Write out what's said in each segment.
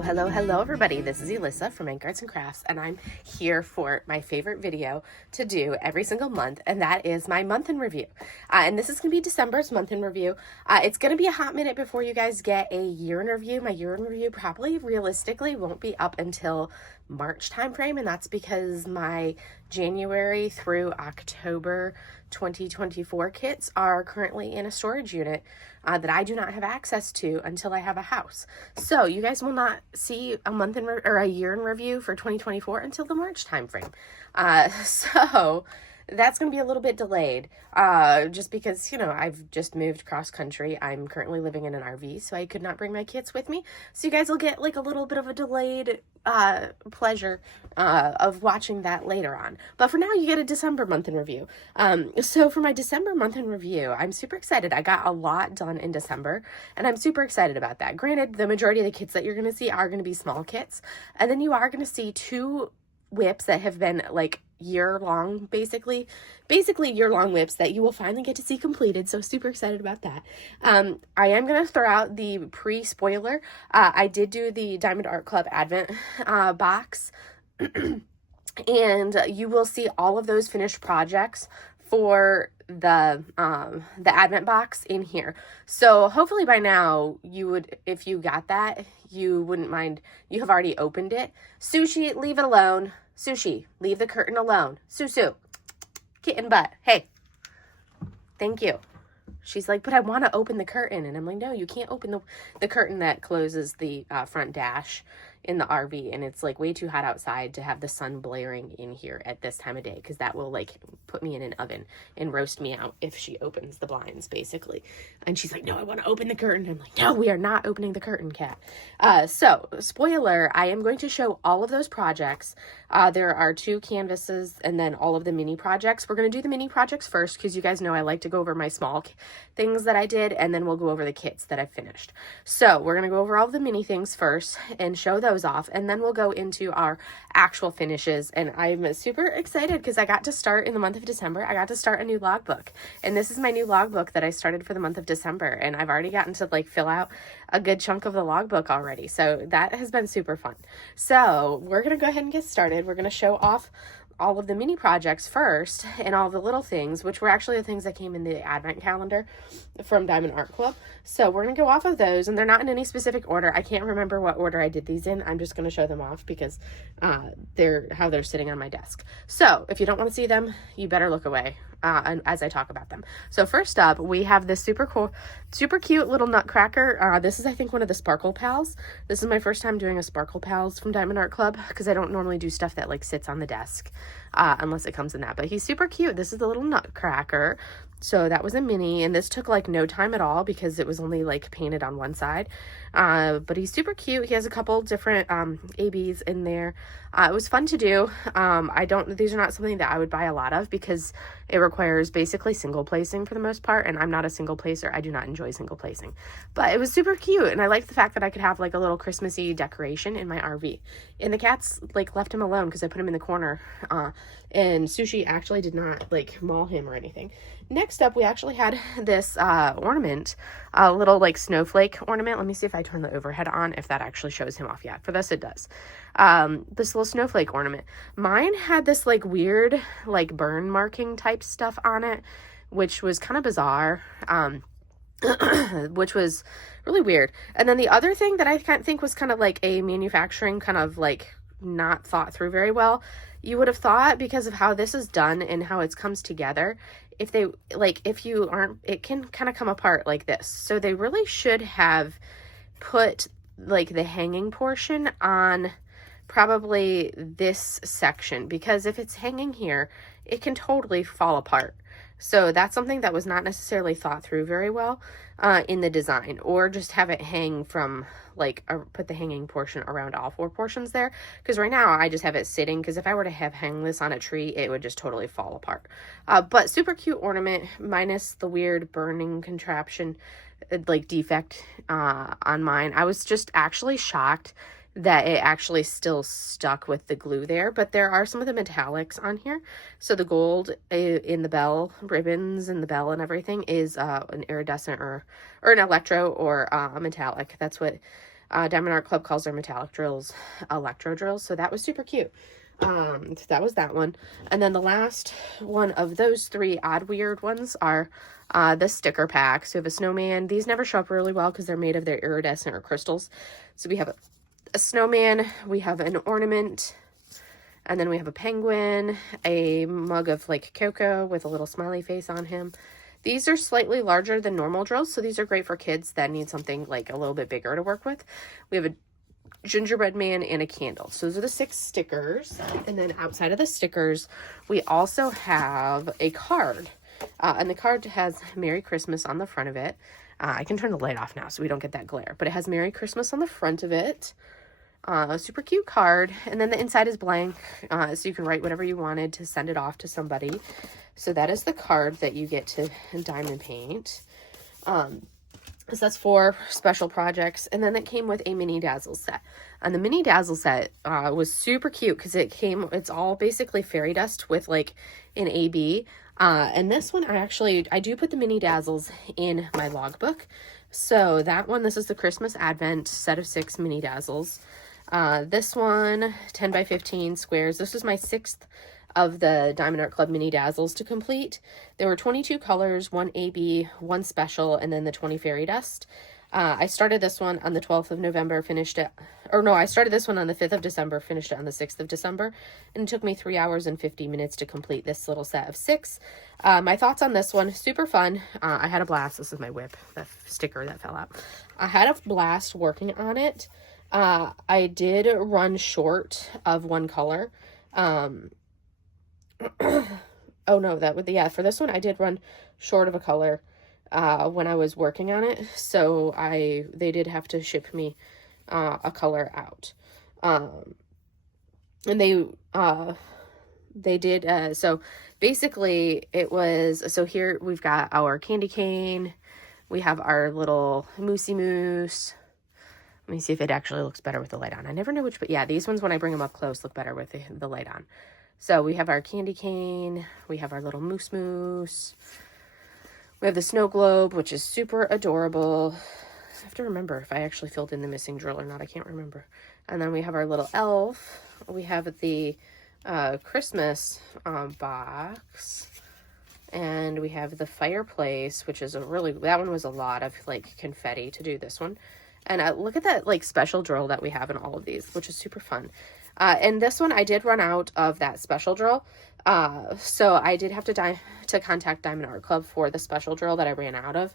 Hello, everybody. This is Elissa from Ink Arts and Crafts, and I'm here for my favorite video to do every single month, and that is my month in review. And this is going to be December's month in review. It's going to be a hot minute before you guys get a year in review. My year in review probably realistically won't be up until March timeframe, and that's because my January through October 2024 kits are currently in a storage unit that I do not have access to until I have a house. So you guys will not see a month in or a year in review for 2024 until the March timeframe. So that's going to be a little bit delayed, just because, I've just moved cross country. I'm currently living in an RV, so I could not bring my kits with me. So you guys will get like a little bit of a delayed pleasure of watching that later on. But for now, you get a December month in review. So for my December month in review, I'm super excited. I got a lot done in December, and I'm super excited about that. Granted, the majority of the kits that you're going to see are going to be small kits, and then you are going to see two whips that have been like year-long, basically year-long whips that you will finally get to see completed. So super excited about that. I am going to throw out the pre-spoiler. I did do the Diamond Art Club Advent box, and you will see all of those finished projects for the Advent box in here. So hopefully by now you would, if you got that, you wouldn't mind. You have already opened it. Sushi, leave it alone. Sushi, leave the curtain alone. Susu, kitten butt. Hey, thank you. She's like, but I want to open the curtain. And I'm like, no, you can't open the curtain that closes the front dash in the RV. And it's like way too hot outside to have the sun blaring in here at this time of day, because that will like put me in an oven and roast me out if she opens the blinds, basically. And she's like, no, I want to open the curtain. I'm like, no, we are not opening the curtain, cat. So spoiler, I am going to show all of those projects. There are 2 canvases and then all of the mini projects. We're going to do the mini projects first, because you guys know I like to go over my small things that I did, and then we'll go over the kits that I finished. So we're going to go over all of the mini things first and show those off, and then we'll go into our actual finishes. And I'm super excited because I got to start in the month of December. I got to start a new logbook, and this is my new logbook that I started for the month of December, and I've already gotten to like fill out a good chunk of the logbook already. So that has been super fun. So we're going to go ahead and get started. We're going to show off all of the mini projects first, and all the little things, which were actually the things that came in the advent calendar from Diamond Art Club. So we're going to go off of those, and they're not in any specific order. I can't remember what order I did these in. I'm just going to show them off because they're sitting on my desk. So if you don't want to see them, you better look away as I talk about them. So first up, we have this super cute little nutcracker. This is, I think, one of the Sparkle Pals. This is my first time doing a Sparkle Pals from Diamond Art Club, because I don't normally do stuff that like sits on the desk unless it comes in that. But he's super cute. This is the little nutcracker. So that was a mini, and this took like no time at all because it was only like painted on one side. But he's super cute. He has a couple different ABs in there. It was fun to do. These are not something that I would buy a lot of because it requires basically single placing for the most part, and I'm not a single placer. I do not enjoy single placing. But it was super cute, and I liked the fact that I could have like a little Christmassy decoration in my RV. And the cats like left him alone because I put him in the corner, and Sushi actually did not like maul him or anything. Next up, we actually had this ornament, a little like snowflake ornament. Let me see if I turn the overhead on, if that actually shows him off yet. For this, it does. This little snowflake ornament. Mine had this like weird like burn marking type stuff on it, which was kind of bizarre, which was really weird. And then the other thing that I think was kind of like a manufacturing kind of like not thought through very well. You would have thought, because of how this is done and how it comes together, if you aren't, it can kind of come apart like this. So they really should have put like the hanging portion on probably this section, because if it's hanging here, it can totally fall apart. So that's something that was not necessarily thought through very well in the design, or just have it hang from like put the hanging portion around all 4 portions there, because right now I just have it sitting, because if I were to hang this on a tree, it would just totally fall apart. But super cute ornament, minus the weird burning contraption like defect on mine. I was just actually shocked that it actually still stuck with the glue there, but there are some of the metallics on here. So the gold in the bell ribbons and the bell and everything is an iridescent or an electro or a metallic. That's what Diamond Art Club calls their metallic drills electro drills, so that was super cute. That was that one. And then the last one of those 3 odd weird ones are the sticker packs. So we have a snowman. These never show up really well because they're made of their iridescent or crystals. So we have a snowman, we have an ornament, and then we have a penguin, a mug of like cocoa with a little smiley face on him. These are slightly larger than normal drills, so these are great for kids that need something like a little bit bigger to work with. We have a gingerbread man and a candle. So those are the 6 stickers. And then outside of the stickers, we also have a card. And the card has Merry Christmas on the front of it. I can turn the light off now so we don't get that glare. But it has Merry Christmas on the front of it. A super cute card. And then the inside is blank. So you can write whatever you wanted to send it off to somebody. So that is the card that you get to diamond paint. So that's 4 special projects. And then it came with a mini Dazzle set. And the mini Dazzle set was super cute because it's all basically fairy dust with like an AB. And this one, I do put the mini Dazzles in my logbook. So that one, this is the Christmas Advent set of 6 mini Dazzles. This one, 10 by 15 squares. This was my 6th of the Diamond Art Club mini Dazzles to complete. There were 22 colors, 1 AB, 1 special, and then the 20 fairy dust. I started this one on the 12th of November, I started this one on the 5th of December, finished it on the 6th of December, and it took me 3 hours and 50 minutes to complete this little set of 6. My thoughts on this one, super fun. I had a blast. This is my whip, the sticker that fell out. I had a blast working on it. I did run short of 1 color. Oh no, for this one I did run short of a color when I was working on it, so they did have to ship me a color out. And they did so basically it was, so here we've got our candy cane, we have our little moosey moose. Let me see if it actually looks better with the light on. I never know which, but yeah, these ones when I bring them up close look better with the light on. So we have our candy cane, we have our little moose moose, we have the snow globe, which is super adorable. I have to remember if I actually filled in the missing drill or not, I can't remember. And then we have our little elf, we have the Christmas box, and we have the fireplace, which is that one was a lot of like confetti to do this one. And look at that like special drill that we have in all of these, which is super fun. And this one, I did run out of that special drill. So I did have to contact Diamond Art Club for the special drill that I ran out of,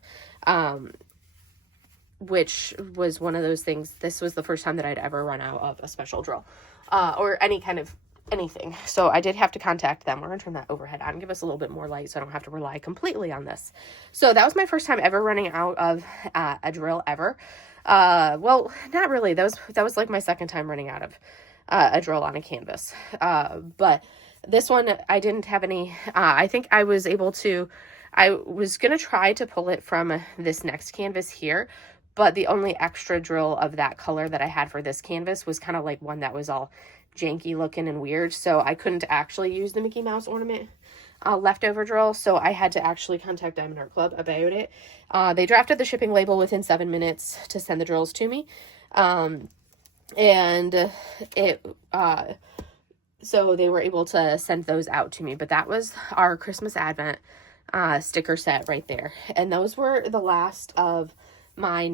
which was one of those things. This was the first time that I'd ever run out of a special drill, or any kind of anything. So I did have to contact them. We're going to turn that overhead on, give us a little bit more light so I don't have to rely completely on this. So that was my first time ever running out of a drill ever. Well, not really. That was like my second time running out of a drill on a canvas. But this one, I didn't have any, I think I was going to try to pull it from this next canvas here, but the only extra drill of that color that I had for this canvas was kind of like one that was all janky looking and weird. So I couldn't actually use the Mickey Mouse ornament leftover drill. So I had to actually contact Diamond Art Club about it. They drafted the shipping label within 7 minutes to send the drills to me. So they were able to send those out to me, but that was our Christmas Advent sticker set right there. And those were the last of my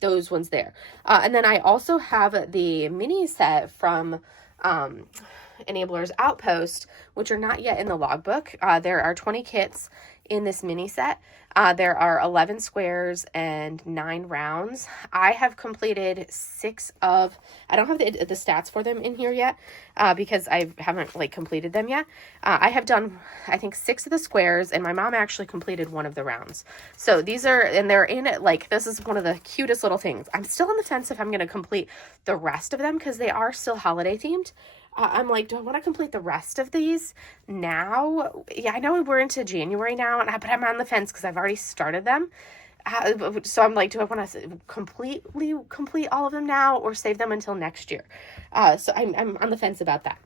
those ones there. And then I also have the mini set from Enabler's Outpost, which are not yet in the logbook. There are 20 kits in this mini set. There are 11 squares and 9 rounds. I have completed 6 of, I don't have the stats for them in here yet, because I haven't completed them yet. I have done, I think 6 of the squares, and my mom actually completed 1 of the rounds. So these are, and they're in it, this is one of the cutest little things. I'm still on the fence if I'm going to complete the rest of them, because they are still holiday themed. I'm like, do I want to complete the rest of these now? Yeah, I know we're into January now, but I'm on the fence because I've already started them. So I'm like, do I want to completely complete all of them now or save them until next year? So I'm on the fence about that.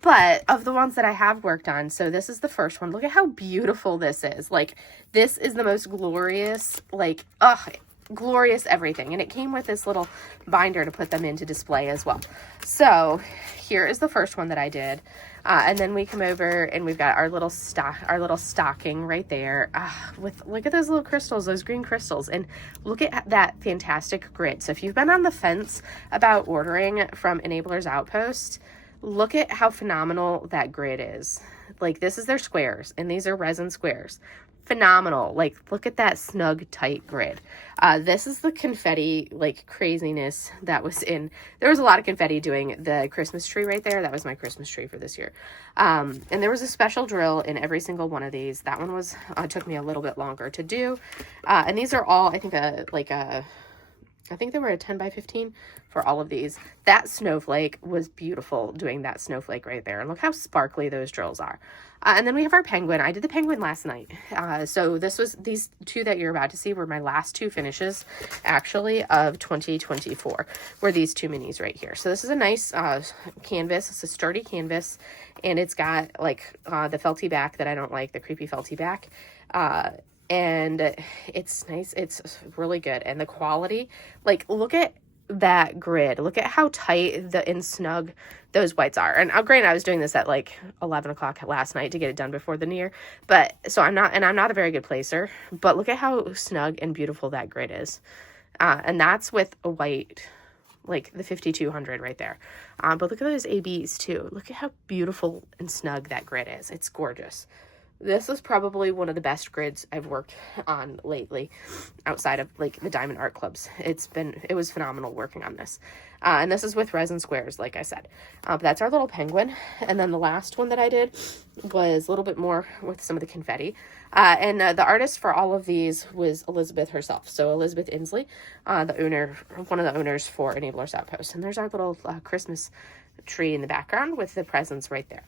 But of the ones that I have worked on, so this is the first one. Look at how beautiful this is. This is the most glorious, glorious everything. And it came with this little binder to put them into display as well. So here is the first one that I did. And then we come over and we've got our little stocking right there look at those little crystals, those green crystals, and look at that fantastic grid. So if you've been on the fence about ordering from Enabler's Outpost, look at how phenomenal that grid is. Like, this is their squares, and these are resin squares. Phenomenal. Like, look at that snug, tight grid. This is the confetti, like, craziness that was in. There was a lot of confetti doing the Christmas tree right there. That was my Christmas tree for this year. And there was a special drill in every single one of these. That one was took me a little bit longer to do. And these are all, I think, I think they were a 10 by 15 for all of these. That snowflake was beautiful doing that snowflake right there. And look how sparkly those drills are. And then we have our penguin. I did the penguin last night. So these two that you're about to see were my last two finishes, actually, of 2024, were these two minis right here. So this is a nice canvas. It's a sturdy canvas, and it's got like the felty back that I don't like, the creepy felty back. And it's nice. It's really good. And the quality, like, look at that grid. Look at how tight and snug those whites are. And granted, I was doing this at like 11 o'clock last night to get it done before the new year. But so I'm not a very good placer, but look at how snug and beautiful that grid is. And that's with a white, like the 5200 right there. But look at those ABs too. Look at how beautiful and snug that grid is. It's gorgeous. This is probably one of the best grids I've worked on lately outside of like the Diamond Art Clubs. It was phenomenal working on this. And this is with resin squares, like I said. But that's our little penguin. And then the last one that I did was a little bit more with some of the confetti. And the artist for all of these was Elizabeth herself. So Elizabeth Inslee, one of the owners for Enabler's Outpost. And there's our little Christmas tree in the background with the presents right there.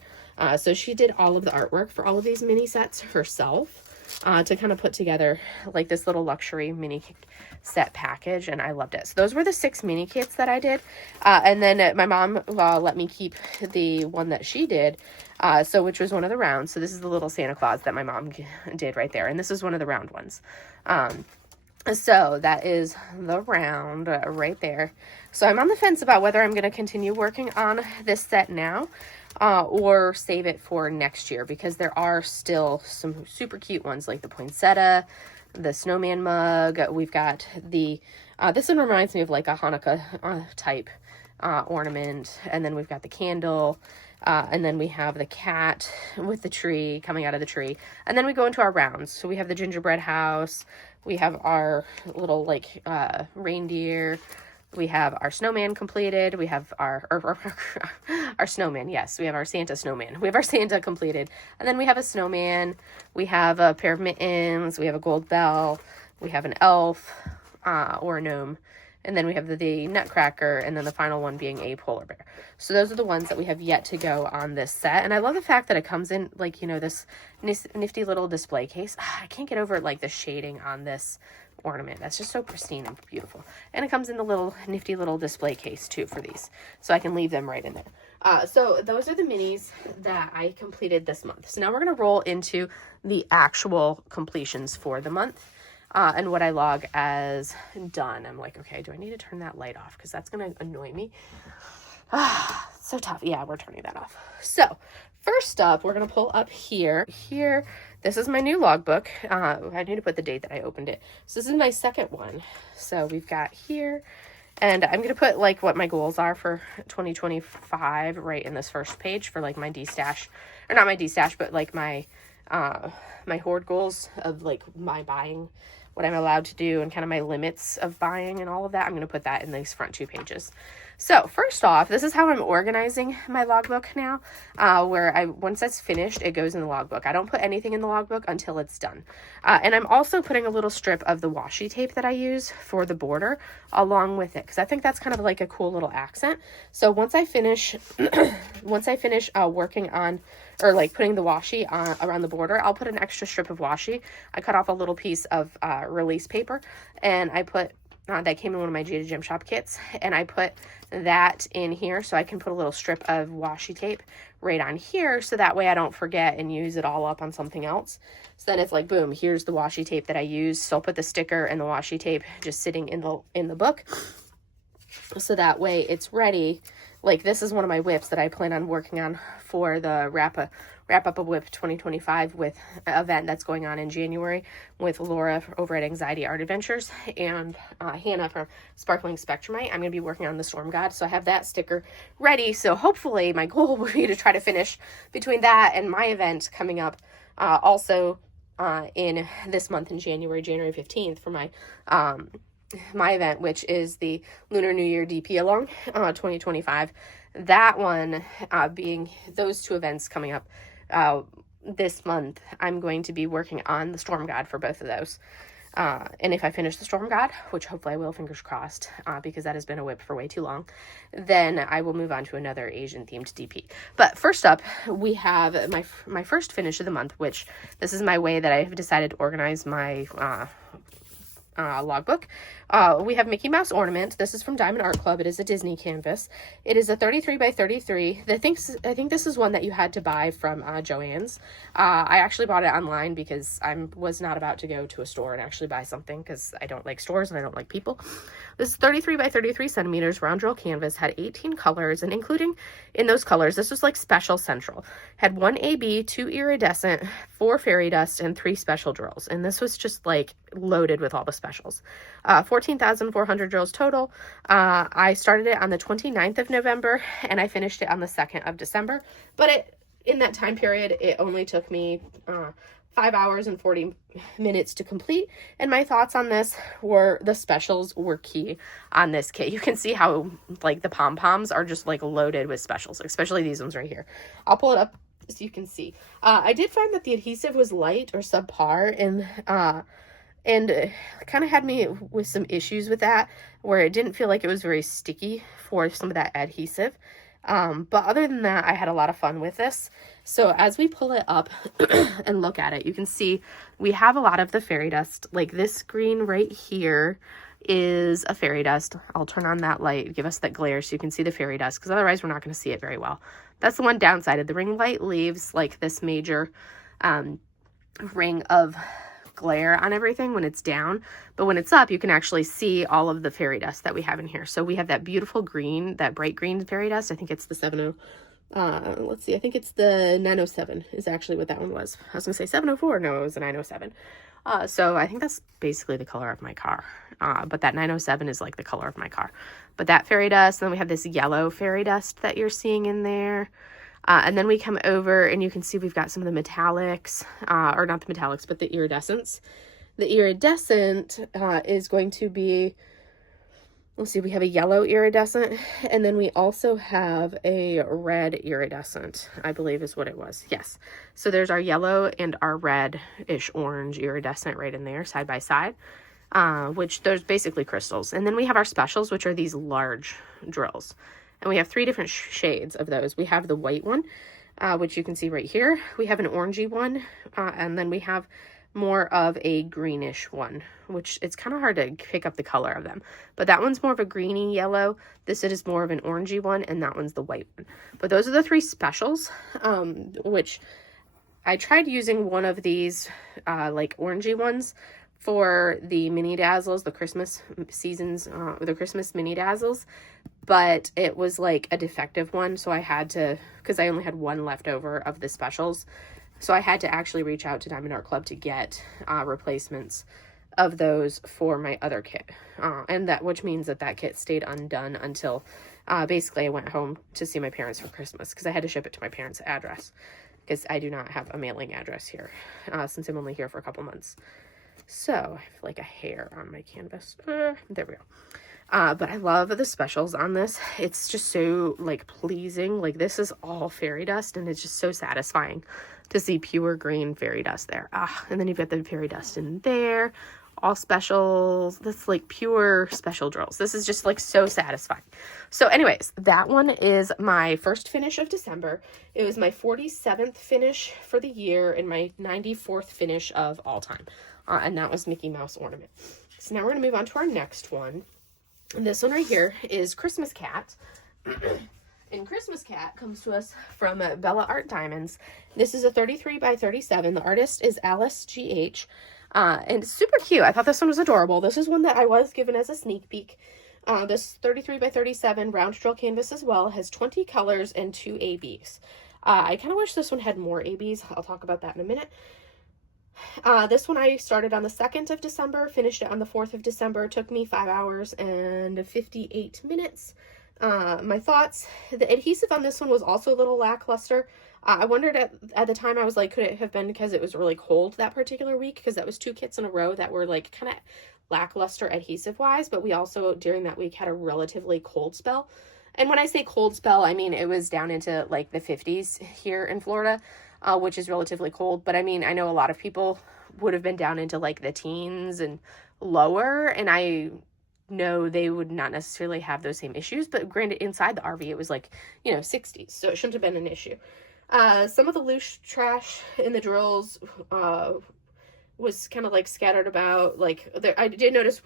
So she did all of the artwork for all of these mini sets herself to kind of put together like this little luxury mini set package, and I loved it. So those were the 6 mini kits that I did, and then my mom let me keep the one that she did, which was one of the rounds. So this is the little Santa Claus that my mom did right there, and this is one of the round ones. So that is the round right there. So I'm on the fence about whether I'm going to continue working on this set now or save it for next year, because there are still some super cute ones like the poinsettia, the snowman mug. We've got the, this one reminds me of like a Hanukkah type ornament. And then we've got the candle. And then we have the cat with the tree coming out of the tree. And then we go into our rounds. So we have the gingerbread house. We have our little like reindeer. We have our snowman completed. We have our snowman. Yes, we have our Santa snowman. We have our Santa completed. And then we have a snowman. We have a pair of mittens. We have a gold bell. We have an elf or a gnome. And then we have the nutcracker, and then the final one being a polar bear. So those are the ones that we have yet to go on this set. And I love the fact that it comes in, like, you know, this nifty little display case. I can't get over, like, the shading on this ornament. That's just so pristine and beautiful. And it comes in the little nifty little display case, too, for these. So I can leave them right in there. So those are the minis that I completed this month. So now we're going to roll into the actual completions for the month. And what I log as done. I'm like, okay, do I need to turn that light off? Because that's going to annoy me. So tough. Yeah, we're turning that off. So first up, we're going to pull up here. This is my new logbook. I need to put the date that I opened it. So this is my second one. So we've got here. And I'm going to put like what my goals are for 2025 right in this first page for like my D-stash. Or not my D-stash, but like my hoard goals of like my buying, what I'm allowed to do, and kind of my limits of buying and all of that. I'm going to put that in these front 2 pages. So first off, this is how I'm organizing my logbook now, where once that's finished, it goes in the logbook. I don't put anything in the logbook until it's done. And I'm also putting a little strip of the washi tape that I use for the border along with it, because I think that's kind of like a cool little accent. So once I finish, working on, or like putting the washi around the border, I'll put an extra strip of washi. I cut off a little piece of release paper, and I put that came in one of my Jada Gym Shop kits, and I put that in here so I can put a little strip of washi tape right on here, so that way I don't forget and use it all up on something else. So then it's like, boom, here's the washi tape that I use. So I'll put the sticker and the washi tape just sitting in the book, so that way it's ready. Like, this is one of my whips that I plan on working on for the wrap up of whip 2025 with an event that's going on in January with Laura over at Anxiety Art Adventures and Hannah from Sparkling Spectrumite. I'm going to be working on the Storm God, so I have that sticker ready. So hopefully my goal will be to try to finish between that and my event coming up also in this month in January 15th for my event, which is the Lunar New Year DP Along 2025. That one being those two events coming up this month, I'm going to be working on the Storm God for both of those. And if I finish the Storm God, which hopefully I will, fingers crossed, because that has been a whip for way too long, then I will move on to another Asian themed DP. But first up, we have my first finish of the month, which this is my way that I've decided to organize my logbook. We have Mickey Mouse Ornament. This is from Diamond Art Club. It is a Disney canvas. It is a 33 by 33. I think this is one that you had to buy from Joann's. I actually bought it online because I was not about to go to a store and actually buy something because I don't like stores and I don't like people. This is 33 by 33 centimeters round roll canvas, had 18 colors, and including in those colors, this was like special central. Had 1 AB, 2 iridescent, 4 fairy dust, and 3 special drills. And this was just like loaded with all the specials. 14,400 drills total. I started it on the 29th of November and I finished it on the 2nd of December. But in that time period, it only took me 5 hours and 40 minutes to complete. And my thoughts on this were the specials were key on this kit. You can see how like the pom-poms are just like loaded with specials, especially these ones right here. I'll pull it up so you can see. I did find that the adhesive was light or subpar, and kind of had me with some issues with that, where it didn't feel like it was very sticky for some of that adhesive. But other than that, I had a lot of fun with this. So as we pull it up and look at it, you can see we have a lot of the fairy dust. Like this green right here is a fairy dust. I'll turn on that light, give us that glare so you can see the fairy dust, because otherwise we're not going to see it very well. That's the one downside of the ring light, leaves like this major ring of glare on everything when it's down, but when it's up you can actually see all of the fairy dust that we have in here. So we have that beautiful green, that bright green fairy dust. I think it's the 70 let's see, I think it's the 907 is actually what that one was. I was gonna say 704. No, it was the 907. So I think that's basically the color of my car, but that 907 is like the color of my car. But that fairy dust, and then we have this yellow fairy dust that you're seeing in there. And then we come over and you can see we've got some of the metallics, or not the metallics, but the iridescents. The iridescent is going to be, let's see, we have a yellow iridescent, and then we also have a red iridescent, I believe is what it was. Yes. So there's our yellow and our red-ish orange iridescent right in there, side by side, which there's basically crystals. And then we have our specials, which are these large drills. And we have 3 different shades of those. We have the white one, which you can see right here. We have an orangey one, and then we have more of a greenish one, which it's kind of hard to pick up the color of them. But that one's more of a greeny yellow. This is more of an orangey one, and that one's the white one. But those are the 3 specials, which I tried using one of these like orangey ones for the mini Dazzles, the Christmas seasons, the Christmas mini Dazzles, but it was like a defective one, so I had to, because I only had one left over of the specials, so I had to actually reach out to Diamond Art Club to get replacements of those for my other kit, and that, which means that kit stayed undone until basically I went home to see my parents for Christmas, because I had to ship it to my parents' address, because I do not have a mailing address here, since I'm only here for a couple months. So I have like a hair on my canvas. There we go. But I love the specials on this. It's just so like pleasing. Like this is all fairy dust, and it's just so satisfying to see pure green fairy dust there. And then you've got the fairy dust in there, all specials. That's like pure special drills. This is just like so satisfying. So anyways, that one is my first finish of December. It was my 47th finish for the year and my 94th finish of all time. And that was Mickey Mouse Ornament. So now we're going to move on to our next one. And this one right here is Christmas Cat. And Christmas Cat comes to us from Bella Art Diamonds. This is a 33 by 37. The artist is Alice GH. And it's super cute. I thought this one was adorable. This is one that I was given as a sneak peek. This 33 by 37 round drill canvas as well has 20 colors and 2 ABs. I kind of wish this one had more ABs. I'll talk about that in a minute. This one I started on the 2nd of December, finished it on the 4th of December. It took me 5 hours and 58 minutes. My thoughts, the adhesive on this one was also a little lackluster. I wondered at the time, I was like, could it have been because it was really cold that particular week? Because that was 2 kits in a row that were like kind of lackluster adhesive wise, but we also during that week had a relatively cold spell. And when I say cold spell, I mean it was down into like the 50s here in Florida, which is relatively cold. But I mean, I know a lot of people would have been down into like the teens and lower, and I know they would not necessarily have those same issues, but granted, inside the RV it was like, you know, 60s, so it shouldn't have been an issue. Some of the loose trash in the drills was kind of like scattered about. Like I did notice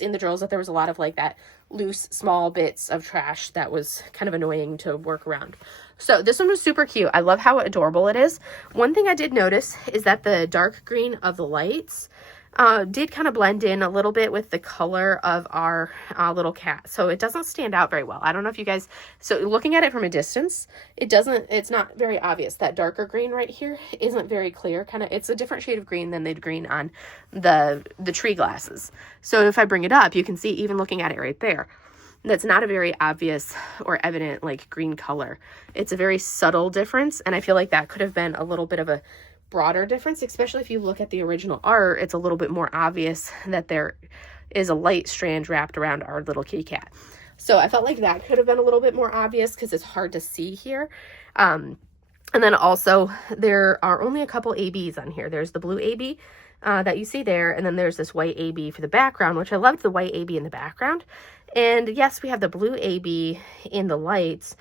in the drills that there was a lot of like that loose small bits of trash that was kind of annoying to work around. So this one was super cute. I love how adorable it is. One thing I did notice is that the dark green of the lights did kind of blend in a little bit with the color of our little cat. So it doesn't stand out very well. I don't know if you guys, so looking at it from a distance, it's not very obvious. That darker green right here isn't very clear. It's a different shade of green than the green on the tree glasses. So if I bring it up, you can see even looking at it right there, that's not a very obvious or evident like green color. It's a very subtle difference. And I feel like that could have been a little bit of a broader difference, especially if you look at the original art. It's a little bit more obvious that there is a light strand wrapped around our little kitty cat. So I felt like that could have been a little bit more obvious because it's hard to see here. And then also there are only a couple ABs on here. There's the blue AB that you see there, and then there's this white AB for the background, which I loved the white AB in the background. And yes, we have the blue AB in the lights,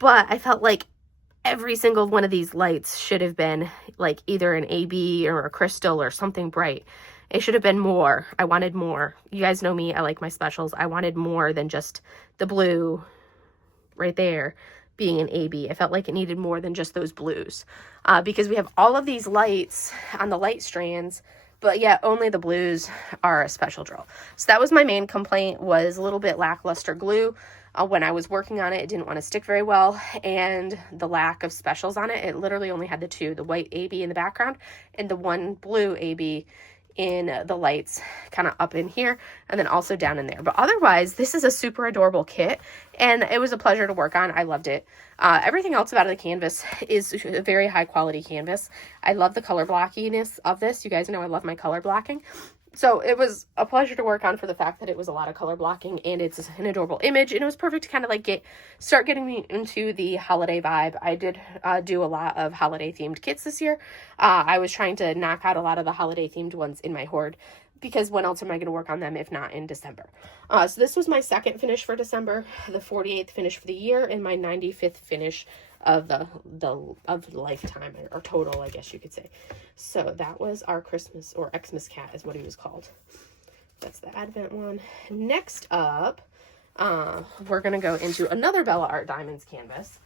but I felt like every single one of these lights should have been like either an AB or a crystal or something bright. It should have been more. I wanted more. You guys know me. I like my specials. I wanted more than just the blue right there being an AB. I felt like it needed more than just those blues because we have all of these lights on the light strands, but yet only the blues are a special drill. So that was my main complaint, was a little bit lackluster glue. When I was working on it, it didn't want to stick very well, and the lack of specials on it. It literally only had the 2, the white AB in the background and the 1 blue AB in the lights kind of up in here and then also down in there. But otherwise, this is a super adorable kit, and it was a pleasure to work on. I loved it. Everything else about the canvas is a very high quality canvas. I love the color blockiness of this. You guys know I love my color blocking. So it was a pleasure to work on for the fact that it was a lot of color blocking, and it's an adorable image, and it was perfect to kind of like start getting me into the holiday vibe. I did do a lot of holiday themed kits this year. I was trying to knock out a lot of the holiday themed ones in my hoard, because when else am I going to work on them if not in December? So this was my 2nd finish for December, the 48th finish for the year, and my 95th finish of the lifetime, or total, I guess you could say. So that was our Christmas, or Xmas cat is what he was called. That's the Advent one. Next up, we're going to go into another Bella Art Diamonds canvas.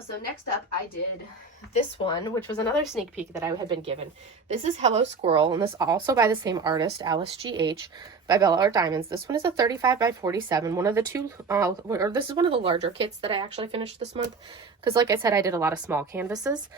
So next up, I did this one, which was another sneak peek that I had been given. This is Hello Squirrel, and this also by the same artist, Alice GH, by Bella Art Diamonds. This one is a 35 by 47, one of the 2, or this is one of the larger kits that I actually finished this month, because like I said, I did a lot of small canvases.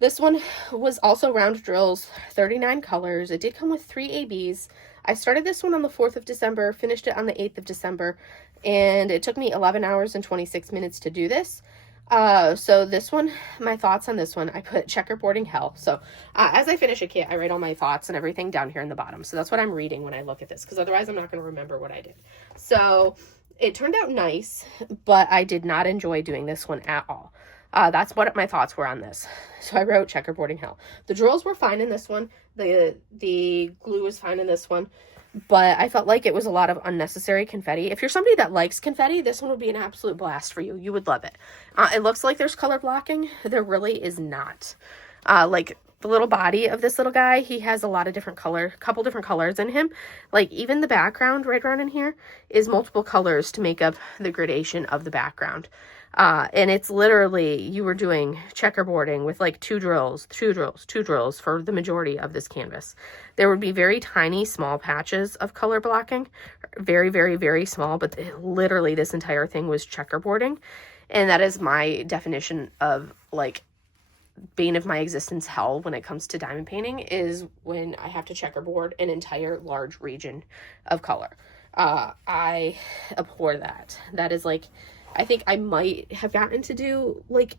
This one was also round drills, 39 colors. It did come with 3 ABs. I started this one on the 4th of December, finished it on the 8th of December, and it took me 11 hours and 26 minutes to do this. So this one, my thoughts on this one, I put checkerboarding hell. So, as I finish a kit, I write all my thoughts and everything down here in the bottom. So that's what I'm reading when I look at this, because otherwise I'm not going to remember what I did. So it turned out nice, but I did not enjoy doing this one at all. That's what my thoughts were on this. So I wrote checkerboarding hell. The drills were fine in this one. The glue was fine in this one. But I felt like it was a lot of unnecessary confetti. If you're somebody that likes confetti, this one would be an absolute blast for you. You would love it. It looks like there's color blocking. There really is not. Like the little body of this little guy, he has a lot of different couple different colors in him. Like even the background right around in here is multiple colors to make up the gradation of the background. And it's literally, you were doing checkerboarding with like two drills for the majority of this canvas. There would be very tiny, small patches of color blocking, very, very, very small, but literally this entire thing was checkerboarding. And that is my definition of like bane of my existence hell when it comes to diamond painting, is when I have to checkerboard an entire large region of color. I abhor that. That is like, I think I might have gotten to do like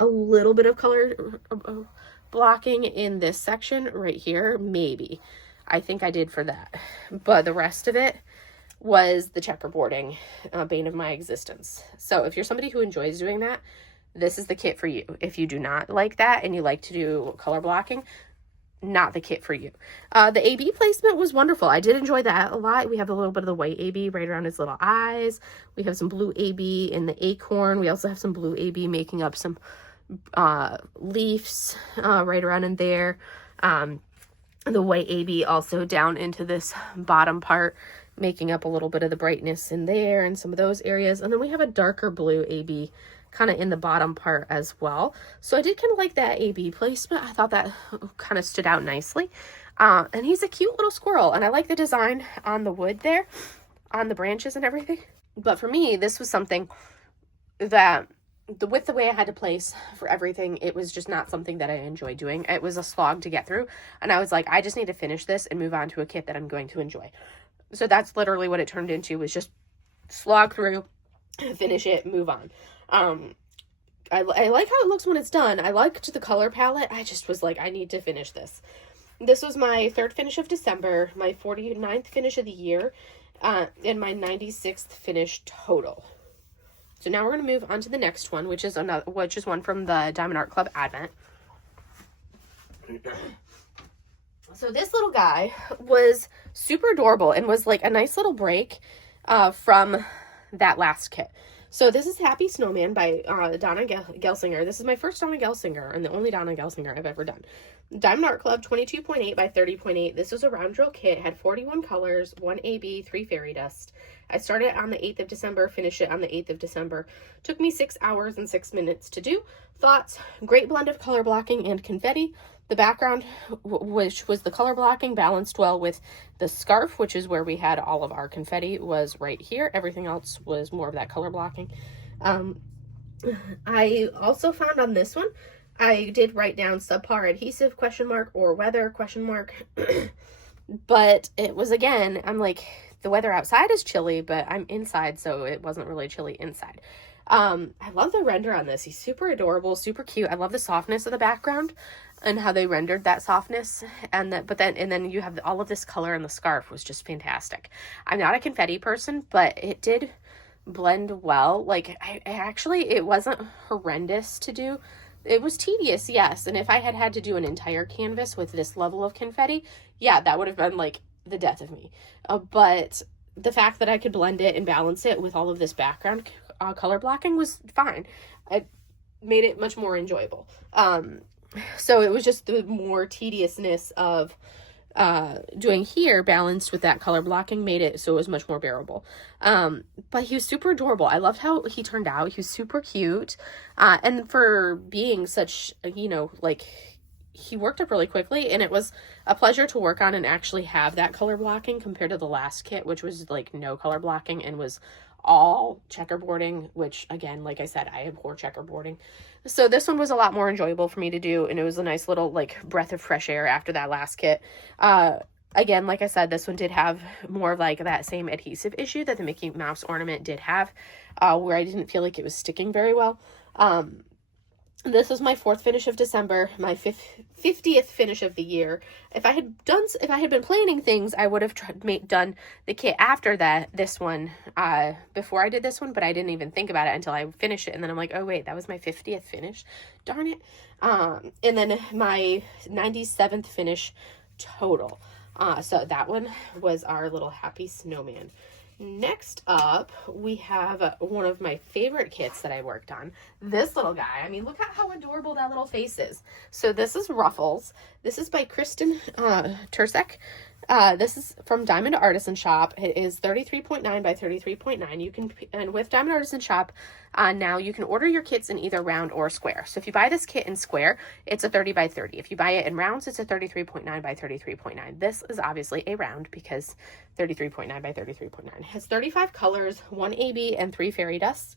a little bit of color blocking in this section right here. Maybe. I think I did for that. But the rest of it was the checkerboarding, bane of my existence. So if you're somebody who enjoys doing that, this is the kit for you. If you do not like that and you like to do color blocking, not the kit for you. The AB placement was wonderful. I did enjoy that a lot. We have a little bit of the white AB right around his little eyes. We have some blue AB in the acorn. We also have some blue AB making up some leaves right around in there. The white AB also down into this bottom part, making up a little bit of the brightness in there and some of those areas. And then we have a darker blue AB kind of in the bottom part as well. So I did kind of like that AB placement. I thought that kind of stood out nicely. And he's a cute little squirrel. And I like the design on the wood there, on the branches and everything. But for me, this was something that, with the way I had to place for everything, it was just not something that I enjoyed doing. It was a slog to get through. And I was like, I just need to finish this and move on to a kit that I'm going to enjoy. So that's literally what it turned into, was just slog through, finish it, move on. I like how it looks when it's done. I liked the color palette. I just was like, I need to finish this. This was my third finish of December, my 49th finish of the year, and my 96th finish total. So now we're going to move on to the next one, which is one from the Diamond Art Club Advent. So this little guy was super adorable and was like a nice little break from that last kit. So this is Happy Snowman by Dona Gelsinger. This is my first Dona Gelsinger and the only Dona Gelsinger I've ever done. Diamond Art Club 22.8 by 30.8. This was a round drill kit. Had 41 colors, 1 AB, 3 fairy dust. I started on the 8th of December, finished it on the 8th of December. Took me 6 hours and 6 minutes to do. Thoughts: great blend of color blocking and confetti. The background, which was the color blocking, balanced well with the scarf, which is where we had all of our confetti, was right here. Everything else was more of that color blocking. I also found on this one, I did write down subpar adhesive ? Or weather ? But it was, again, I'm like, the weather outside is chilly, but I'm inside, so it wasn't really chilly inside. I love the render on this. He's super adorable, super cute. I love the softness of the background and how they rendered that softness. And then you have all of this color, and the scarf was just fantastic. I'm not a confetti person, but it did blend well. Like, it wasn't horrendous to do. It was tedious, yes. And if I had to do an entire canvas with this level of confetti, yeah, that would have been like the death of me. But the fact that I could blend it and balance it with all of this background color blocking was fine. It made it much more enjoyable. So it was just the more tediousness of doing here balanced with that color blocking made it so it was much more bearable. But he was super adorable. I loved how he turned out. He was super cute. And for being such, he worked up really quickly, and it was a pleasure to work on and actually have that color blocking compared to the last kit, which was like no color blocking and was all checkerboarding, which, again, like I said, I abhor checkerboarding. So this one was a lot more enjoyable for me to do, and it was a nice little like breath of fresh air after that last kit. Again, like I said, this one did have more of like that same adhesive issue that the Mickey Mouse Ornament did have, where I didn't feel like it was sticking very well. This was my 4th finish of December, my 50th finish of the year. If I had been planning things, I would have done the kit after this one, before I did this one, but I didn't even think about it until I finished it. And then I'm like, oh wait, that was my 50th finish. Darn it. And then my 97th finish total. So that one was our little Happy Snowman. Next up, we have one of my favorite kits that I worked on. This little guy. I mean, look at how adorable that little face is. So this is Ruffles. This is by Kristen Tursek. This is from Diamond Artisan Shop. It is 33.9 by 33.9. You can, and with Diamond Artisan Shop, now you can order your kits in either round or square. So if you buy this kit in square, it's a 30 by 30. If you buy it in rounds, it's a 33.9 by 33.9. This is obviously a round because 33.9 by 33.9. It has 35 colors, 1 AB, and 3 fairy dusts.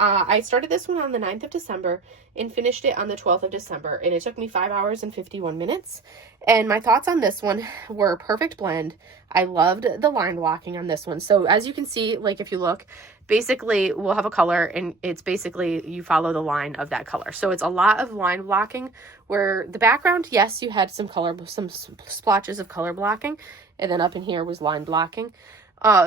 I started this one on the 9th of December and finished it on the 12th of December, and it took me 5 hours and 51 minutes. And my thoughts on this one were perfect blend. I loved the line blocking on this one. So as you can see, like if you look, basically we'll have a color and it's basically you follow the line of that color. So it's a lot of line blocking where the background, yes, you had some color, some splotches of color blocking, and then up in here was line blocking.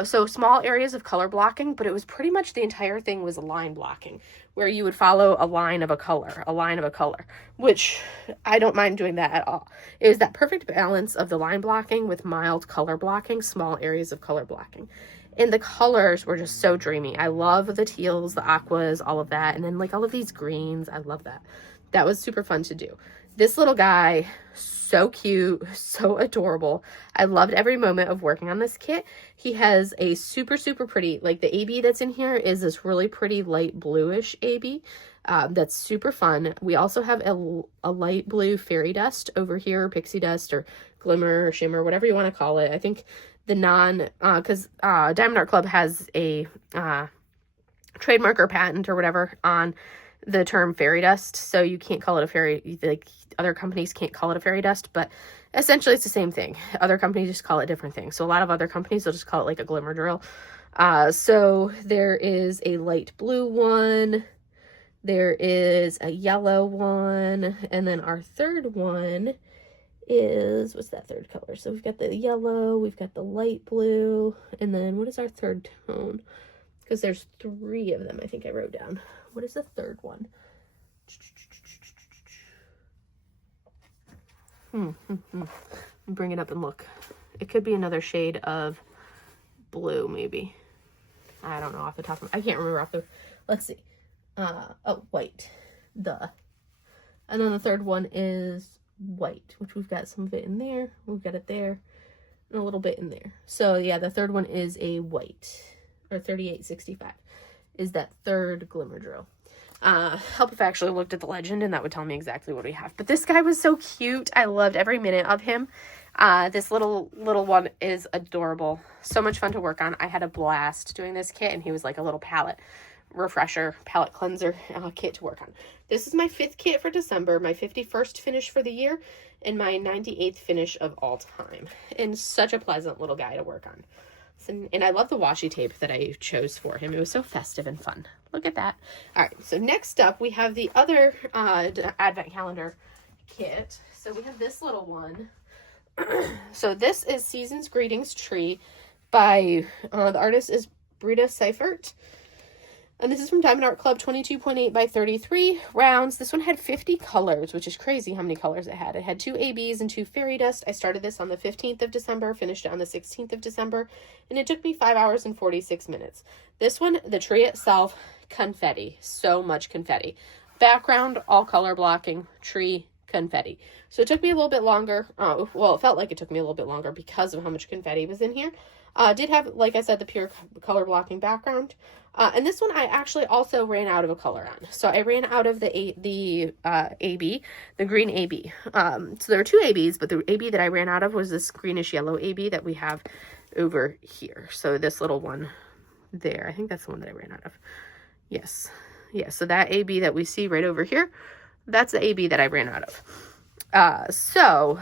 So small areas of color blocking, but it was pretty much the entire thing was line blocking, where you would follow a line of a color, which I don't mind doing that at all. It was that perfect balance of the line blocking with mild color blocking, small areas of color blocking. And the colors were just so dreamy. I love the teals, the aquas, all of that. And then like all of these greens, I love that. That was super fun to do. This little guy, so cute, so adorable. I loved every moment of working on this kit. He has a super, super pretty, like the AB that's in here is this really pretty light bluish AB. That's super fun. We also have a light blue fairy dust over here, pixie dust or glimmer or shimmer, whatever you want to call it. I think the because Diamond Art Club has a trademark or patent or whatever on the term fairy dust, so you can't call it a fairy, like other companies can't call it a fairy dust, but essentially it's the same thing. Other companies just call it different things. So a lot of other companies will just call it like a glimmer drill. So there is a light blue one, there is a yellow one, and then our third one is, what's that third color? So we've got the yellow, we've got the light blue, and then what is our third tone? Because there's 3 of them I think I wrote down. What is the third one? Bring it up and look. It could be another shade of blue, maybe. I don't know off the top of I can't remember off the, let's see. Oh, white. Duh. And then the third one is white, which we've got some of it in there. We've got it there and a little bit in there. So yeah, the third one is a white, or 3865 is that third glimmer drill. Help if I actually looked at the legend and that would tell me exactly what we have. But this guy was so cute. I loved every minute of him. This little one is adorable. So much fun to work on. I had a blast doing this kit, and he was like a little palette refresher, palette cleanser kit to work on. This is my 5th kit for December, my 51st finish for the year, and my 98th finish of all time. And such a pleasant little guy to work on. And I love the washi tape that I chose for him. It was so festive and fun. Look at that. All right, so next up we have the other advent calendar kit. So we have this little one. So this is Season's Greetings Tree by, the artist is Britaseifert. And this is from Diamond Art Club, 22.8 by 33 rounds. This one had 50 colors, which is crazy how many colors it had. It had 2 ABs and 2 fairy dust. I started this on the 15th of December, finished it on the 16th of December, and it took me 5 hours and 46 minutes. This one, the tree itself, confetti. So much confetti. Background, all color blocking, tree, confetti. So it took me a little bit longer. Well, it felt like it took me a little bit longer because of how much confetti was in here. Did have, like I said, the pure color blocking background. And this one I actually also ran out of a color on. So I ran out of the AB, the green AB. So there were 2 ABs, but the AB that I ran out of was this greenish yellow AB that we have over here. So this little one there, I think that's the one that I ran out of. Yes. Yes, so that AB that we see right over here, that's the AB that I ran out of. So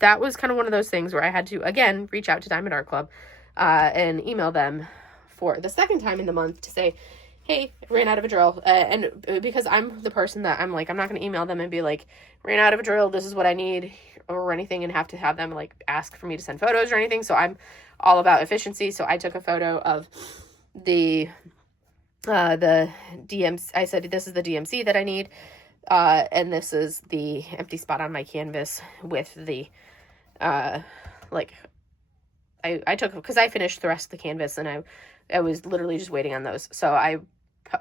that was kind of one of those things where I had to, again, reach out to Diamond Art Club and email them for the second time in the month to say, hey, ran out of a drill. And because I'm the person that I'm like, I'm not going to email them and be like, ran out of a drill, this is what I need or anything, and have to have them like ask for me to send photos or anything. So I'm all about efficiency. So I took a photo of the DMC. I said, this is the DMC that I need. And this is the empty spot on my canvas with the, like I took, because I finished the rest of the canvas, and I was literally just waiting on those. So I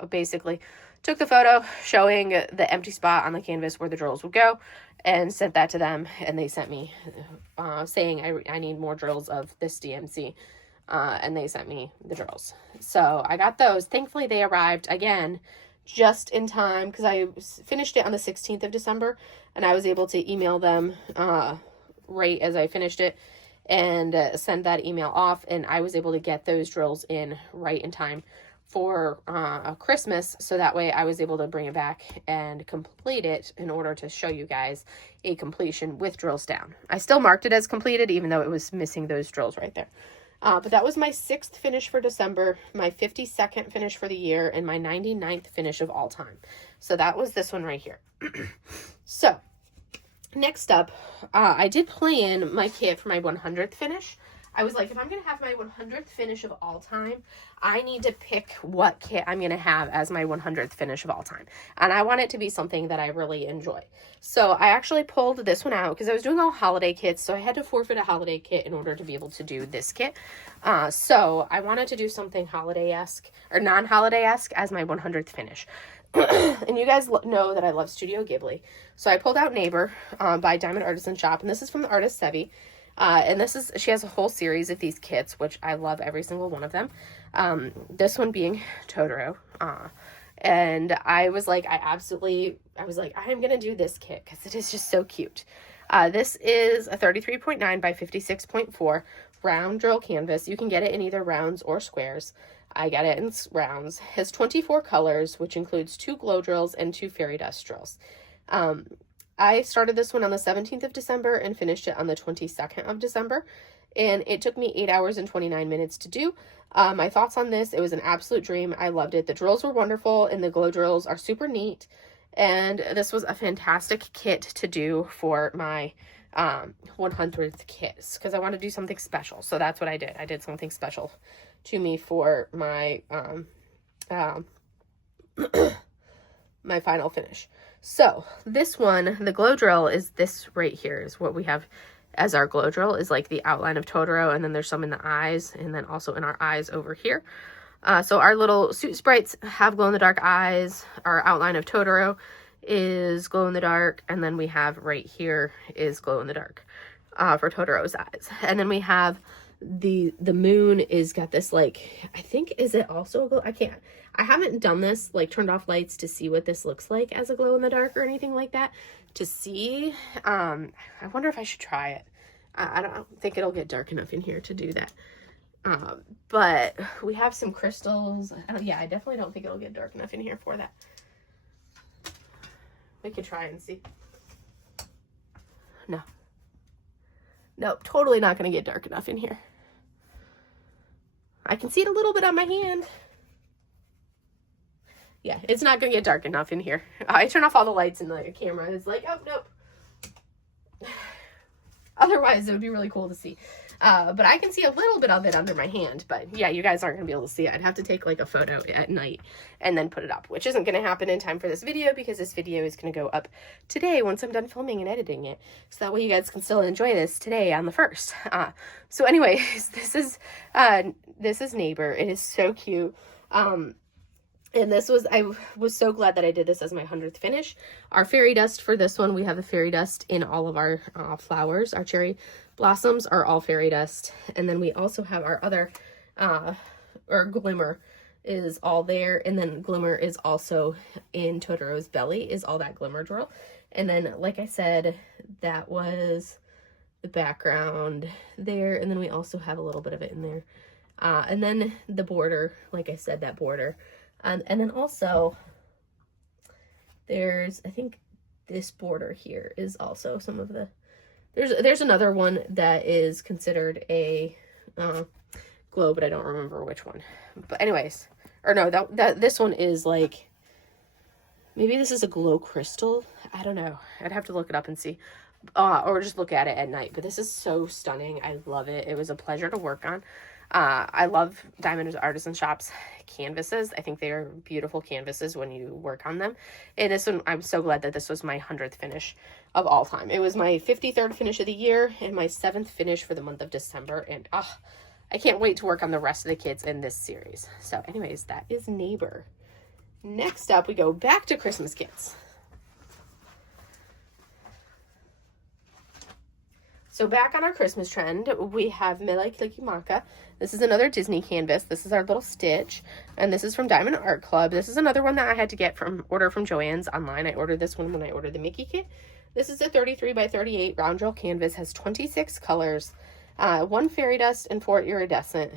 basically took the photo showing the empty spot on the canvas where the drills would go and sent that to them, and they sent me saying I need more drills of this DMC, and they sent me the drills. So I got those. Thankfully they arrived again just in time, because I finished it on the 16th of December, and I was able to email them right as I finished it and send that email off, and I was able to get those drills in right in time for Christmas, so that way I was able to bring it back and complete it in order to show you guys a completion with drills down. I still marked it as completed, even though it was missing those drills right there. But that was my 6th finish for December, my 52nd finish for the year, and my 99th finish of all time. So that was this one right here. So next up, I did plan my kit for my 100th finish. I was like, if I'm going to have my 100th finish of all time, I need to pick what kit I'm going to have as my 100th finish of all time. And I want it to be something that I really enjoy. So I actually pulled this one out because I was doing all holiday kits. So I had to forfeit a holiday kit in order to be able to do this kit. So I wanted to do something holiday-esque or non-holiday-esque as my 100th finish. And you guys know that I love Studio Ghibli. So I pulled out Neighbor by Diamond Artisan Shop. And this is from the artist Sevi. And she has a whole series of these kits, which I love every single one of them. This one being Totoro. And I was like, I am going to do this kit because it is just so cute. This is a 33.9 by 56.4 round drill canvas. You can get it in either rounds or squares. I got it in rounds. It has 24 colors, which includes 2 glow drills and 2 fairy dust drills. I started this one on the 17th of December and finished it on the 22nd of December. And it took me 8 hours and 29 minutes to do. My thoughts on this, it was an absolute dream. I loved it. The drills were wonderful, and the glow drills are super neat. And this was a fantastic kit to do for my 100th kits, because I want to do something special. So that's what I did. I did something special to me for my my final finish. So this one, the glow drill is this right here, is what we have as our glow drill, is like the outline of Totoro, and then there's some in the eyes, and then also in our eyes over here. So our little suit sprites have glow-in-the-dark eyes. Our outline of Totoro is glow-in-the-dark, and then we have right here is glow-in-the-dark for Totoro's eyes. And then we have the moon is got this, like, I think, is it also a glow? I haven't done this, like, turned off lights to see what this looks like as a glow-in-the-dark or anything like that to see. I wonder if I should try it. I don't think it'll get dark enough in here to do that. But we have some crystals. Yeah, I definitely don't think it'll get dark enough in here for that. We could try and see. No. Nope, totally not going to get dark enough in here. I can see it a little bit on my hand. Yeah, it's not going to get dark enough in here. I turn off all the lights in the camera and it's like, oh, nope. Otherwise, it would be really cool to see. But I can see a little bit of it under my hand. But yeah, you guys aren't going to be able to see it. I'd have to take like a photo at night and then put it up, which isn't going to happen in time for this video because this video is going to go up today once I'm done filming and editing it. So that way you guys can still enjoy this today on the 1st. So anyways, this is Neighbor. It is so cute. And I was so glad that I did this as my 100th finish. Our fairy dust for this one, we have the fairy dust in all of our flowers. Our cherry blossoms are all fairy dust. And then we also have our other, or glimmer is all there. And then glimmer is also in Totoro's belly, is all that glimmer drill. And then, like I said, that was the background there. And then we also have a little bit of it in there. And then the border, like I said, that border. And then also there's, I think this border here is also some of the, there's another one that is considered a glow, but I don't remember which one. But anyways, or no, this one is like, maybe this is a glow crystal. I don't know. I'd have to look it up and see, or just look at it at night. But this is so stunning. I love it. It was a pleasure to work on. I love Diamond Artisan Shop's canvases. I think they are beautiful canvases when you work on them. And this one, I'm so glad that this was my 100th finish of all time. It was my 53rd finish of the year and my 7th finish for the month of December. And I can't wait to work on the rest of the kids in this series. So anyways, that is Neighbor. Next up, we go back to Christmas kits. So back on our Christmas trend, we have Mele Kalikimaka. This is another Disney canvas. This is our little Stitch, and this is from Diamond Art Club. This is another one that I had to order from Joann's online. I ordered this one when I ordered the Mickey kit. This is a 33 by 38 round drill canvas, has 26 colors, 1 fairy dust and 4 iridescent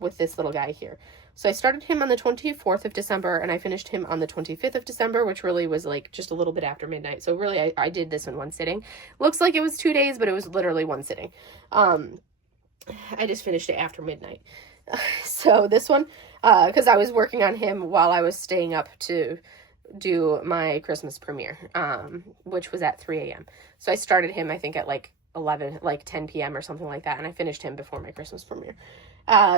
with this little guy here. So I started him on the 24th of December and I finished him on the 25th of December, which really was like just a little bit after midnight. So really I did this in one sitting. Looks like it was 2 days, but it was literally one sitting. I just finished it after midnight. So this one, because I was working on him while I was staying up to do my Christmas premiere, which was at 3 a.m. So I started him, I think, at like 10 p.m. or something like that, and I finished him before my Christmas premiere.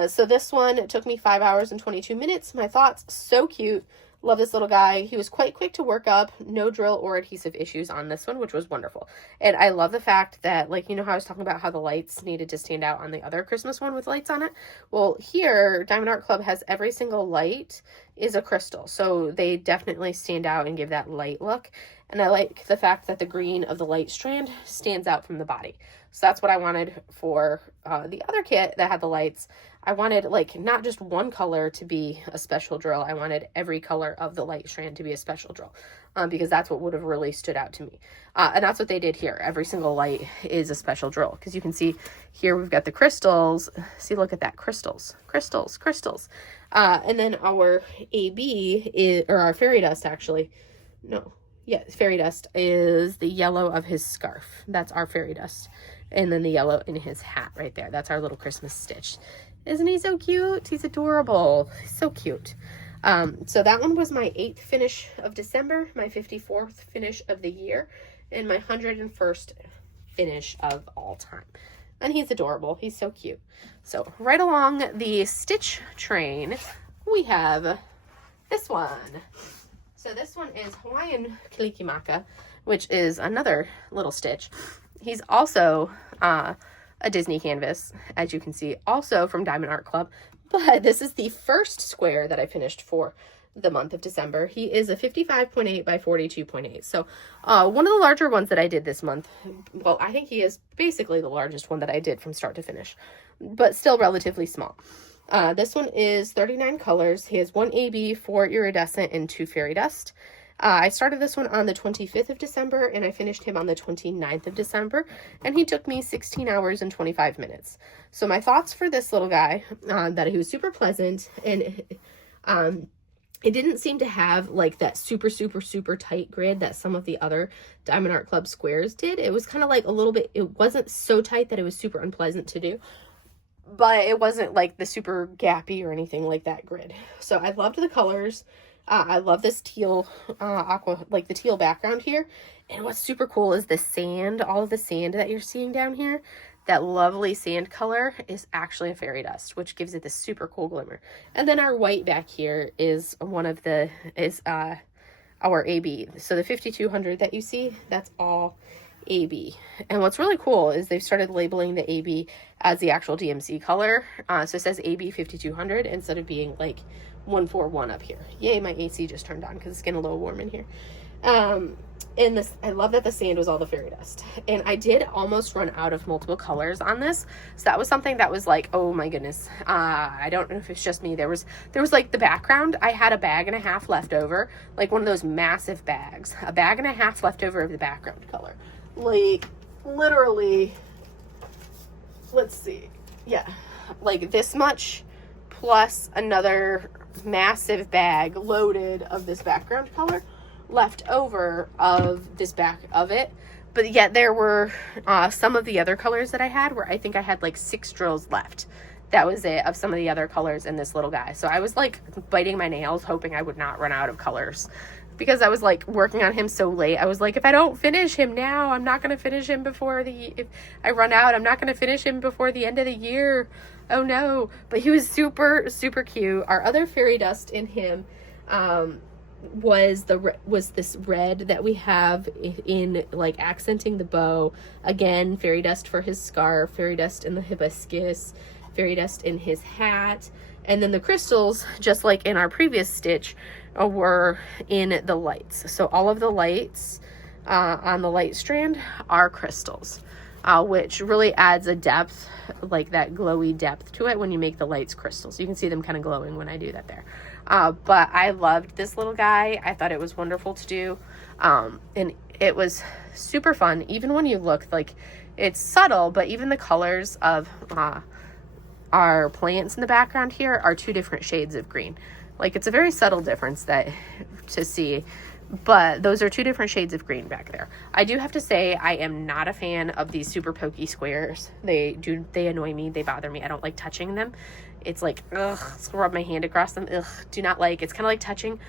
So this one, it took me 5 hours and 22 minutes. My thoughts, so cute. Love this little guy. He was quite quick to work up. No drill or adhesive issues on this one, which was wonderful. And I love the fact that, like, you know how I was talking about how the lights needed to stand out on the other Christmas one with lights on it? Well, here, Diamond Art Club has every single light is a crystal. So they definitely stand out and give that light look. And I like the fact that the green of the light strand stands out from the body. So that's what I wanted for the other kit that had the lights. I wanted, like, not just one color to be a special drill. I wanted every color of the light strand to be a special drill because that's what would have really stood out to me. And that's what they did here. Every single light is a special drill because you can see here we've got the crystals. See, look at that. Crystals, crystals, crystals. And then our AB is, or our fairy dust actually. No. Yeah, fairy dust is the yellow of his scarf. That's our fairy dust. And then the yellow in his hat right there. That's our little Christmas Stitch. Isn't he so cute? He's adorable. He's so cute. So that one was my 8th finish of December, my 54th finish of the year, and my 101st finish of all time. And he's adorable. He's so cute. So right along the Stitch train, we have this one. So this one is Hawaiian Kalikimaka, which is another little Stitch. He's also a Disney canvas, as you can see, also from Diamond Art Club. But this is the first square that I finished for the month of December. He is a 55.8 by 42.8. So one of the larger ones that I did this month. Well, I think he is basically the largest one that I did from start to finish, but still relatively small. This one is 39 colors. He has 1 AB, 4 iridescent, and 2 fairy dust. I started this one on the 25th of December, and I finished him on the 29th of December, and he took me 16 hours and 25 minutes. So my thoughts for this little guy, that he was super pleasant, and it didn't seem to have like that super, super, super tight grid that some of the other Diamond Art Club squares did. It was kind of like a little bit, it wasn't so tight that it was super unpleasant to do, but it wasn't like the super gappy or anything like that grid. So I loved the colors. I love this teal, aqua, like the teal background here. And what's super cool is the sand, all of the sand that you're seeing down here. That lovely sand color is actually a fairy dust, which gives it this super cool glimmer. And then our white back here is our AB. So the 5200 that you see, that's all AB. And what's really cool is they've started labeling the AB as the actual DMC color. So it says AB 5200 instead of being like 141 up here. Yay, my AC just turned on because it's getting a little warm in here. And this, I love that the sand was all the fairy dust. And I did almost run out of multiple colors on this. So that was something that was like, oh my goodness. I don't know if it's just me. There was like the background. I had a bag and a half left over, like one of those massive bags, a bag and a half left over of the background color. Like literally, let's see. Yeah, like this much plus another massive bag loaded of this background color left over of this back of it. But yet there were some of the other colors that I had where I think I had like 6 drills left. That was it, of some of the other colors in this little guy. So I was like biting my nails hoping I would not run out of colors because I was like working on him so late. I was like, if I don't finish him now, I'm not going to finish him before if I run out, I'm not going to finish him before the end of the year. Oh no. But he was super, super cute. Our other fairy dust in him, was this red that we have in like accenting the bow. Again, fairy dust for his scarf, fairy dust in the hibiscus, fairy dust in his hat. And then the crystals, just like in our previous stitch, were in the lights. So all of the lights on the light strand are crystals, which really adds a depth, like that glowy depth to it when you make the lights crystals. You can see them kind of glowing when I do that there. But I loved this little guy. I thought it was wonderful to do. And it was super fun. Even when you look, like, it's subtle, but even the colors of our plants in the background here are 2 different shades of green. Like, it's a very subtle difference to see, but those are 2 different shades of green back there. I do have to say, I am not a fan of these super pokey squares. They annoy me. They bother me. I don't like touching them. It's like, ugh, let's rub my hand across them. Ugh, do not like. It's kind of like touching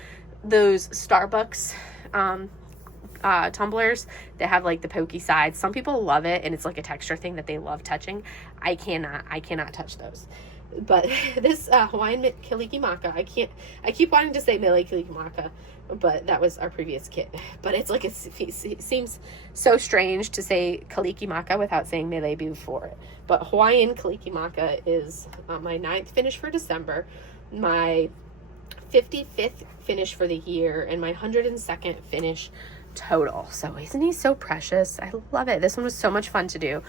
those Starbucks tumblers that have like the pokey sides. Some people love it, and it's like a texture thing that they love touching. I cannot touch those. But this Hawaiian Kalikimaka, I keep wanting to say Mele Kalikimaka, but that was our previous kit. But it's like, it seems so strange to say Kalikimaka without saying Mele before it. But Hawaiian Kalikimaka is my 9th finish for December, my 55th finish for the year, and my 102nd finish total. So isn't he so precious? I love it. This one was so much fun to do.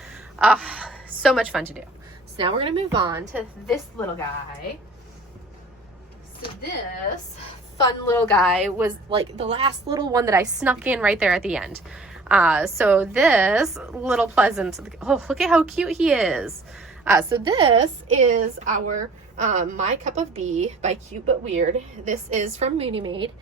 So much fun to do. So now we're going to move on to this little guy. So this fun little guy was like the last little one that I snuck in right there at the end. So this little pleasant, oh, look at how cute he is. So this is our My Cup of Bee by Cute But Weird. This is from Mooney Made.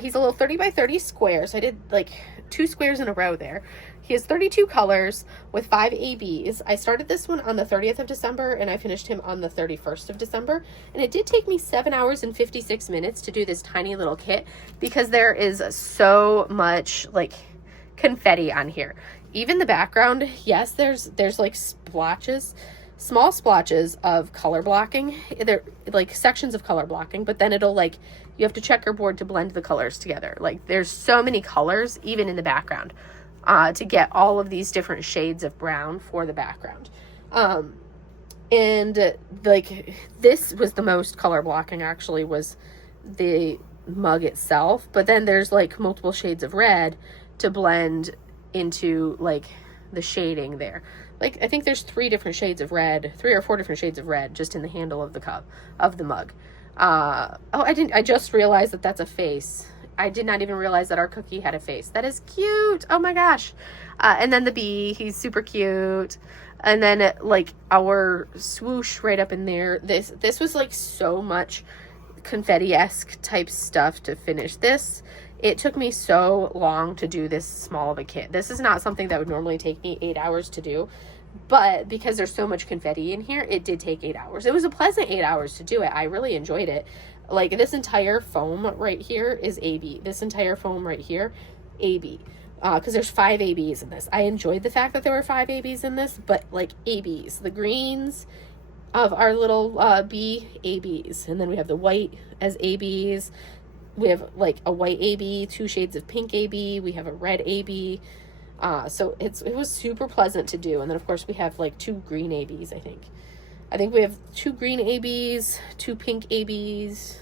He's a little 30 by 30 square, so I did like 2 squares in a row there. He has 32 colors with 5 ABs. I started this one on the 30th of December, and I finished him on the 31st of December. And it did take me 7 hours and 56 minutes to do this tiny little kit, because there is so much like confetti on here. Even the background, yes, there's like splotches, small splotches of color blocking. They're like sections of color blocking, but then it'll like, you have to checkerboard to blend the colors together. Like, there's so many colors even in the background to get all of these different shades of brown for the background. And like, this was the most color blocking, actually, was the mug itself. But then there's like multiple shades of red to blend into like the shading there. Like, I think there's 3 different shades of red, 3 or 4 different shades of red just in the handle of the cup, of the mug. I just realized that that's a face. I did not even realize that our cookie had a face. That is cute. Oh my gosh. And then the bee, he's super cute. And then like our swoosh right up in there. This was like so much confetti-esque type stuff to finish this. It took me so long to do this small of a kit. This is not something that would normally take me 8 hours to do. But because there's so much confetti in here, it did take 8 hours. It was a pleasant 8 hours to do it. I really enjoyed it. Like, this entire foam right here is AB. This entire foam right here, AB. Because there's 5 ABs in this. I enjoyed the fact that there were 5 ABs in this, but like ABs. The greens of our little bee, ABs. And then we have the white as ABs. We have like a white AB, 2 shades of pink AB. We have a red AB. So it was super pleasant to do. And then of course we have like 2 green ABs, I think. I think we have 2 green ABs, 2 pink ABs,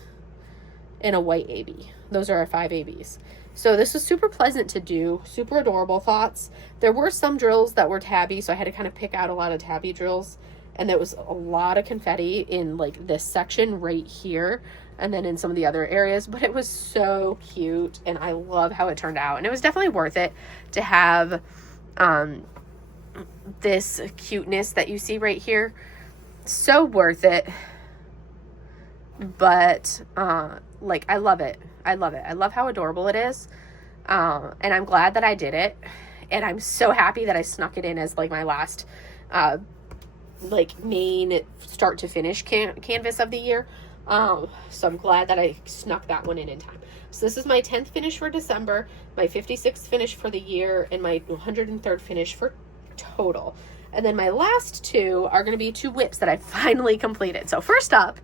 and a white AB. Those are our 5 ABs. So this was super pleasant to do, super adorable thoughts. There were some drills that were tabby, so I had to kind of pick out a lot of tabby drills. And there was a lot of confetti in like this section right here, and then in some of the other areas. But it was so cute, and I love how it turned out. And it was definitely worth it to have this cuteness that you see right here. So worth it. But like, I love it. I love it. I love how adorable it is. And I'm glad that I did it. And I'm so happy that I snuck it in as like my last like main start to finish canvas of the year. So I'm glad that I snuck that one in time. So this is my 10th finish for December, my 56th finish for the year, and my 103rd finish for total. And then my last two are going to be 2 whips that I finally completed. So first up,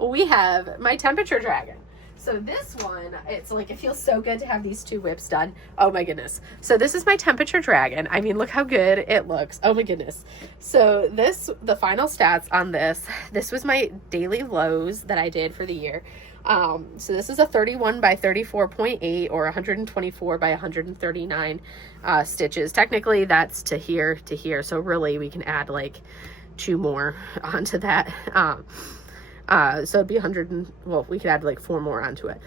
we have my temperature dragon. So this one, it's like, it feels so good to have these 2 whips done. Oh my goodness. So this is my temperature dragon. I mean, look how good it looks. Oh my goodness. So the final stats on this was my daily lows that I did for the year. So this is a 31 by 34.8 or 124 by 139 stitches. Technically that's to here to here. So really we can add like 2 more onto that. So it'd be 100 and, well, we could add like 4 more onto it.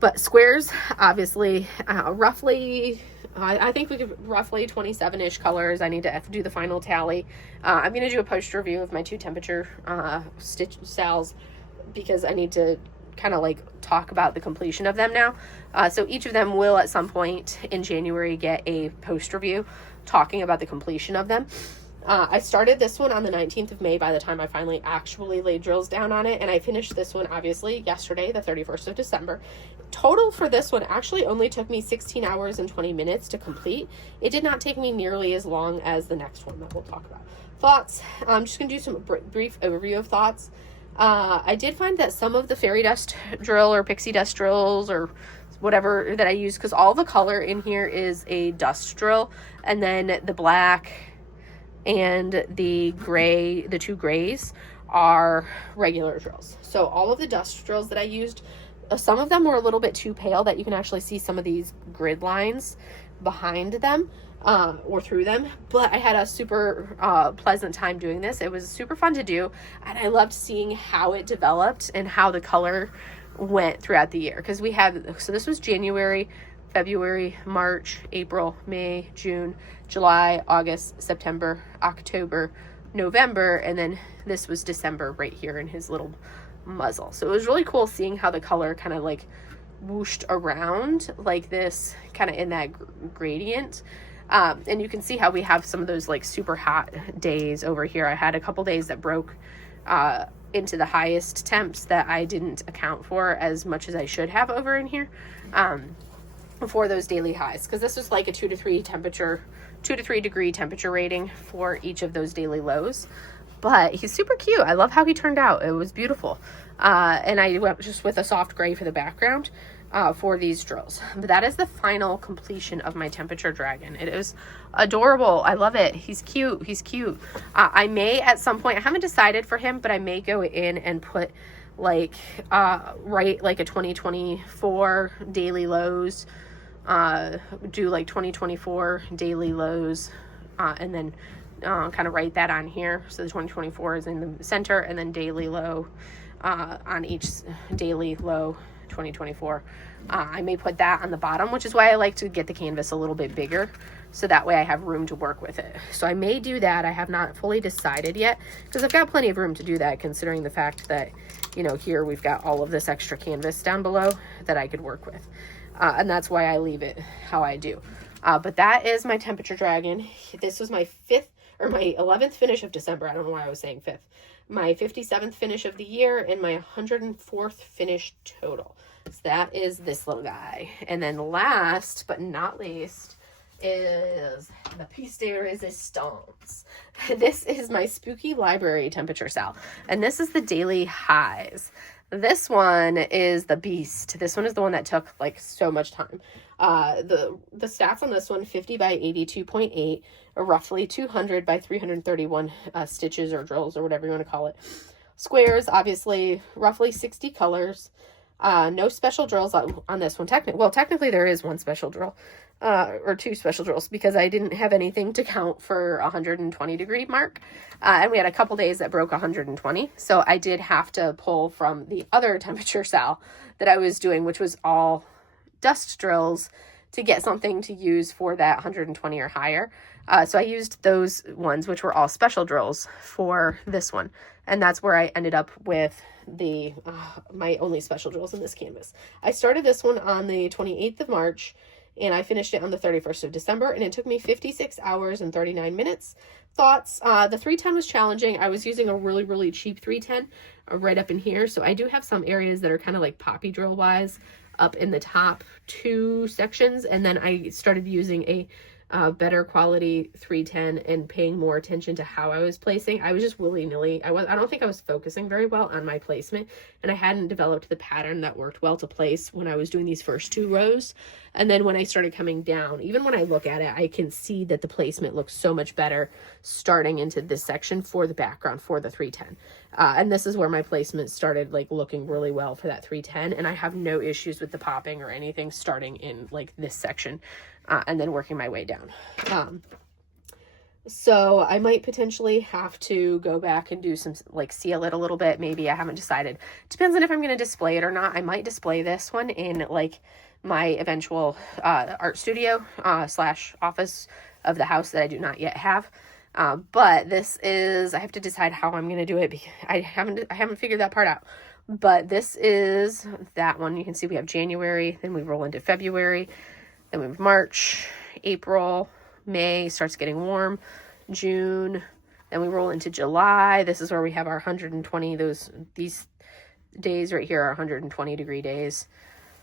But squares, obviously, roughly, I think we could roughly 27-ish colors. I need to do the final tally. I'm going to do a post review of my 2 temperature stitch sales because I need to kind of like talk about the completion of them now. So each of them will at some point in January get a post review talking about the completion of them. I started this one on the 19th of May by the time I finally actually laid drills down on it, and I finished this one obviously yesterday, the 31st of December. Total for this one actually only took me 16 hours and 20 minutes to complete. It did not take me nearly as long as the next one that we'll talk about. Thoughts, I'm just going to do some brief overview of thoughts. I did find that some of the fairy dust drill or pixie dust drills or whatever that I use, because all the color in here is a dust drill, and then the black and the gray, the 2 grays are regular drills. So all of the dust drills that I used, some of them were a little bit too pale that you can actually see some of these grid lines behind them or through them, but I had a super pleasant time doing this. It was super fun to do, and I loved seeing how it developed and how the color went throughout the year, because we had, so this was January, February, March, April, May, June, July, August, September, October, November, and then this was December right here in his little muzzle. So it was really cool seeing how the color kind of like whooshed around like this, kind of in that gradient. And you can see how we have some of those like super hot days over here. I had a couple days that broke into the highest temps that I didn't account for as much as I should have over in here. For those daily highs, because this was like a 2 to 3 degree temperature rating for each of those daily lows. But he's super cute. I love how he turned out. It was beautiful. And I went just with a soft gray for the background for these drills. But that is the final completion of my temperature dragon. It is adorable. I love it. He's cute. He's cute. I may at some point, I haven't decided for him, but I may go in and put like write like a 2024 daily lows, do like 2024 daily lows, and then kind of write that on here. So the 2024 is in the center, and then daily low on each daily low 2024. I may put that on the bottom, which is why I like to get the canvas a little bit bigger, so that way I have room to work with it. So I may do that. I have not fully decided yet, because I've got plenty of room to do that, considering the fact that, you know, here we've got all of this extra canvas down below that I could work with. And that's why I leave it how I do. But that is my temperature dragon. This was my 11th finish of December. I don't know why I was saying 5th. My 57th finish of the year and my 104th finish total. So that is this little guy. And then last but not least is the piece de resistance. This is my spooky library temperature cell. And this is the daily highs. This one is the beast. This one is the one that took like so much time. The stats on this one, 50 by 82.8, or roughly 200 by 331 stitches or drills or whatever you want to call it. Squares, obviously, roughly 60 colors. No special drills on this one. Technically there is one special drill, or 2 special drills, because I didn't have anything to count for 120 degree mark. And we had a couple days that broke 120. So I did have to pull from the other temperature cell that I was doing, which was all dust drills, to get something to use for that 120 or higher. So I used those ones, which were all special drills, for this one. And that's where I ended up with the my only special drills in this canvas. I started this one on the 28th of March and I finished it on the 31st of December, and it took me 56 hours and 39 minutes. Thoughts? The 310 was challenging. I was using a really, really cheap 310 right up in here, so I do have some areas that are kind of like poppy drill wise up in the top 2 sections, and then I started using a better quality 310 and paying more attention to how I was placing. I was just willy-nilly. I don't think I was focusing very well on my placement, and I hadn't developed the pattern that worked well to place when I was doing these first 2 rows. And then when I started coming down, even when I look at it, I can see that the placement looks so much better starting into this section for the background for the 310. And this is where my placement started like looking really well for that 310, and I have no issues with the popping or anything starting in like this section. And then working my way down. So I might potentially have to go back and do some, like, seal it a little bit. Maybe I haven't decided. Depends on if I'm going to display it or not. I might display this one in, like, my eventual art studio slash office of the house that I do not yet have. But this is, I have to decide how I'm going to do it, because I haven't figured that part out. But this is that one. You can see we have January, then we roll into February. Then we have March, April, May starts getting warm, June, then we roll into July. This is where we have our 120, these days right here are 120 degree days.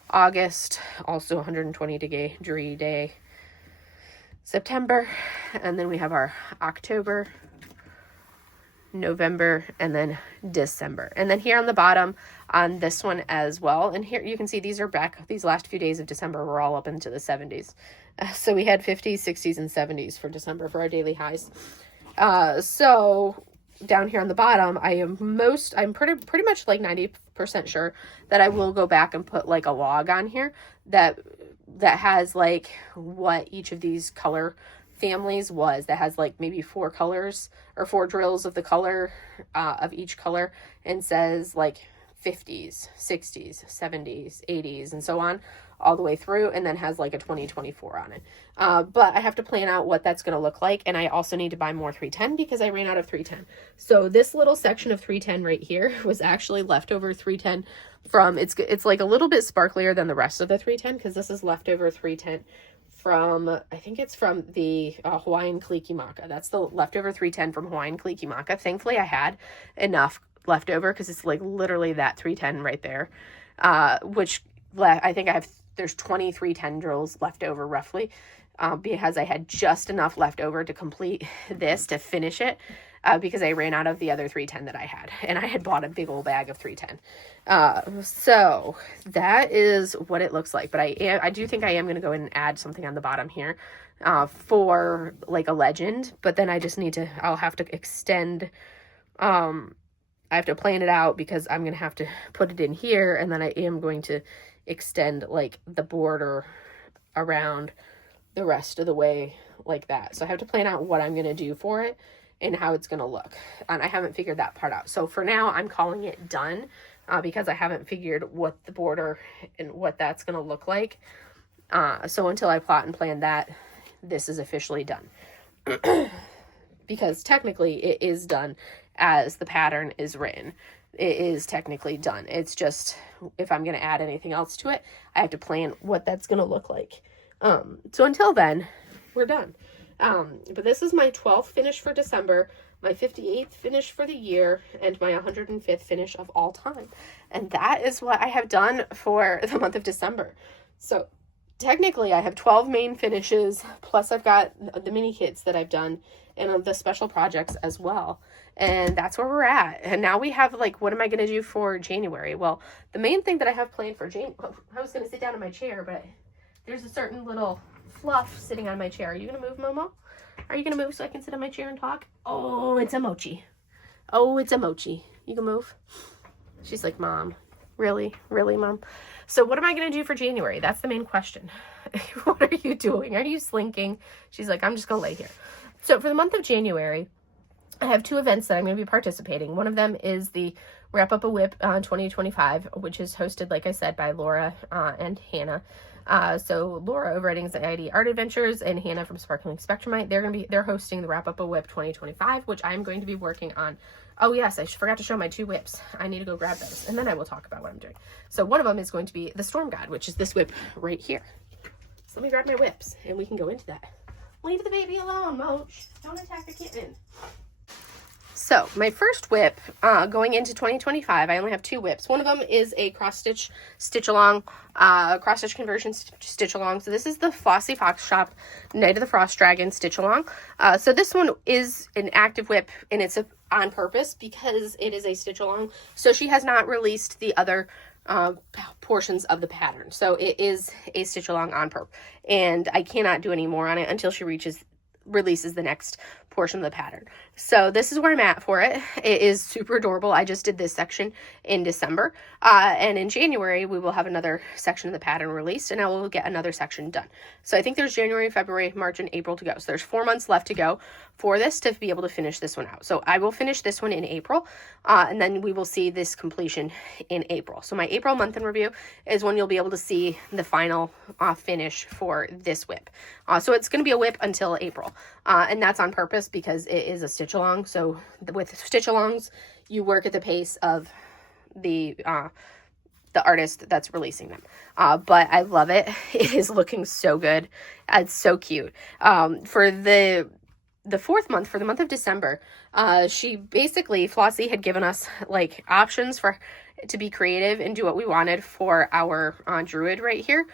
August, also 120 degree day. September, and then we have our October, November, and then December. And then here on the bottom on this one as well, and here you can see these are back, these last few days of December were all up into the 70s. So we had 50s, 60s, and 70s for December for our daily highs. So down here on the bottom, I'm pretty much like 90% sure that I will go back and put like a log on here that has like what each of these color families was, that has like maybe 4 colors or 4 drills of the color of each color, and says like 50s, 60s, 70s, 80s, and so on all the way through, and then has like a 2024 on it. But I have to plan out what that's going to look like, and I also need to buy more 310 because I ran out of 310. So this little section of 310 right here was actually leftover 310 from, it's like a little bit sparklier than the rest of the 310 because this is leftover 310 from, I think it's from the Hawaiian Kalikimaka. That's the leftover 310 from Hawaiian Kalikimaka. Thankfully, I had enough leftover because it's like literally that 310 right there, which I think there's 20 310 drills left over roughly, because I had just enough left over to complete this, to finish it, because I ran out of the other 310 that I had, and I had bought a big old bag of 310. So that is what it looks like, but I do think I am going to go in and add something on the bottom here, for like a legend, but then I just I'll have to extend, I have to plan it out because I'm going to have to put it in here, and then I am going to extend like the border around the rest of the way like that. So I have to plan out what I'm going to do for it and how it's going to look. And I haven't figured that part out. So for now, I'm calling it done, because I haven't figured what the border and what that's going to look like. So until I plot and plan that, this is officially done. Because technically it is done as the pattern is written. It is technically done. It's just, if I'm going to add anything else to it, I have to plan what that's going to look like. So until then, we're done. But this is my 12th finish for December, my 58th finish for the year, and my 105th finish of all time. And that is what I have done for the month of December. So technically I have 12 main finishes, plus I've got the mini kits that I've done and the special projects as well. And that's where we're at. And now we have like, what am I going to do for January? Well, the main thing that I have planned for I was going to sit down in my chair, but there's a certain little fluff sitting on my chair. Are you going to move, Momo? Are you going to move so I can sit on my chair and talk? Oh, it's a mochi. Oh, it's a mochi. You can move? She's like, Mom, really? Really, Mom? So what am I going to do for January? That's the main question. What are you doing? Are you slinking? She's like, I'm just going to lay here. So for the month of January, I have 2 events that I'm going to be participating. One of them is the Wrap Up a Whip 2025, which is hosted, like I said, by Laura and Hannah. So Laura over at Anxiety Art Adventures and Hannah from Sparkling Spectrumite, they're hosting the Wrap Up a Whip 2025, which I'm going to be working on. Oh yes, I forgot to show my 2 whips. I need to go grab those, and then I will talk about what I'm doing. So one of them is going to be the Storm God, which is this whip right here. Let me grab my whips and we can go into that. Leave the baby alone, Moach. Don't attack the kitten. So my first whip going into 2025, I only have 2 whips. One of them is a cross stitch along, cross stitch conversion stitch along. So this is the Flossy Fox Shop Night of the Frost Dragon stitch along. So this one is an active whip, and it's on purpose because it is a stitch along. So she has not released the other portions of the pattern. So it is a stitch along on purpose, and I cannot do any more on it until she releases the next portion of the pattern. So this is where I'm at for it. It is super adorable. I just did this section in December, and in January we will have another section of the pattern released, and I will get another section done. So I think there's January, February, March, and April to go. So there's 4 months left to go for this to be able to finish this one out. So I will finish this one in April, and then we will see this completion in April. So my April month in review is when you'll be able to see the final finish for this whip. So it's going to be a whip until April, and that's on purpose because it is a stitch along. So with stitch alongs, you work at the pace of the artist that's releasing them. But I love it. It is looking so good. It's so cute. For the 4th month, for the month of December, she basically, Flossie had given us like options to be creative and do what we wanted for our druid right here.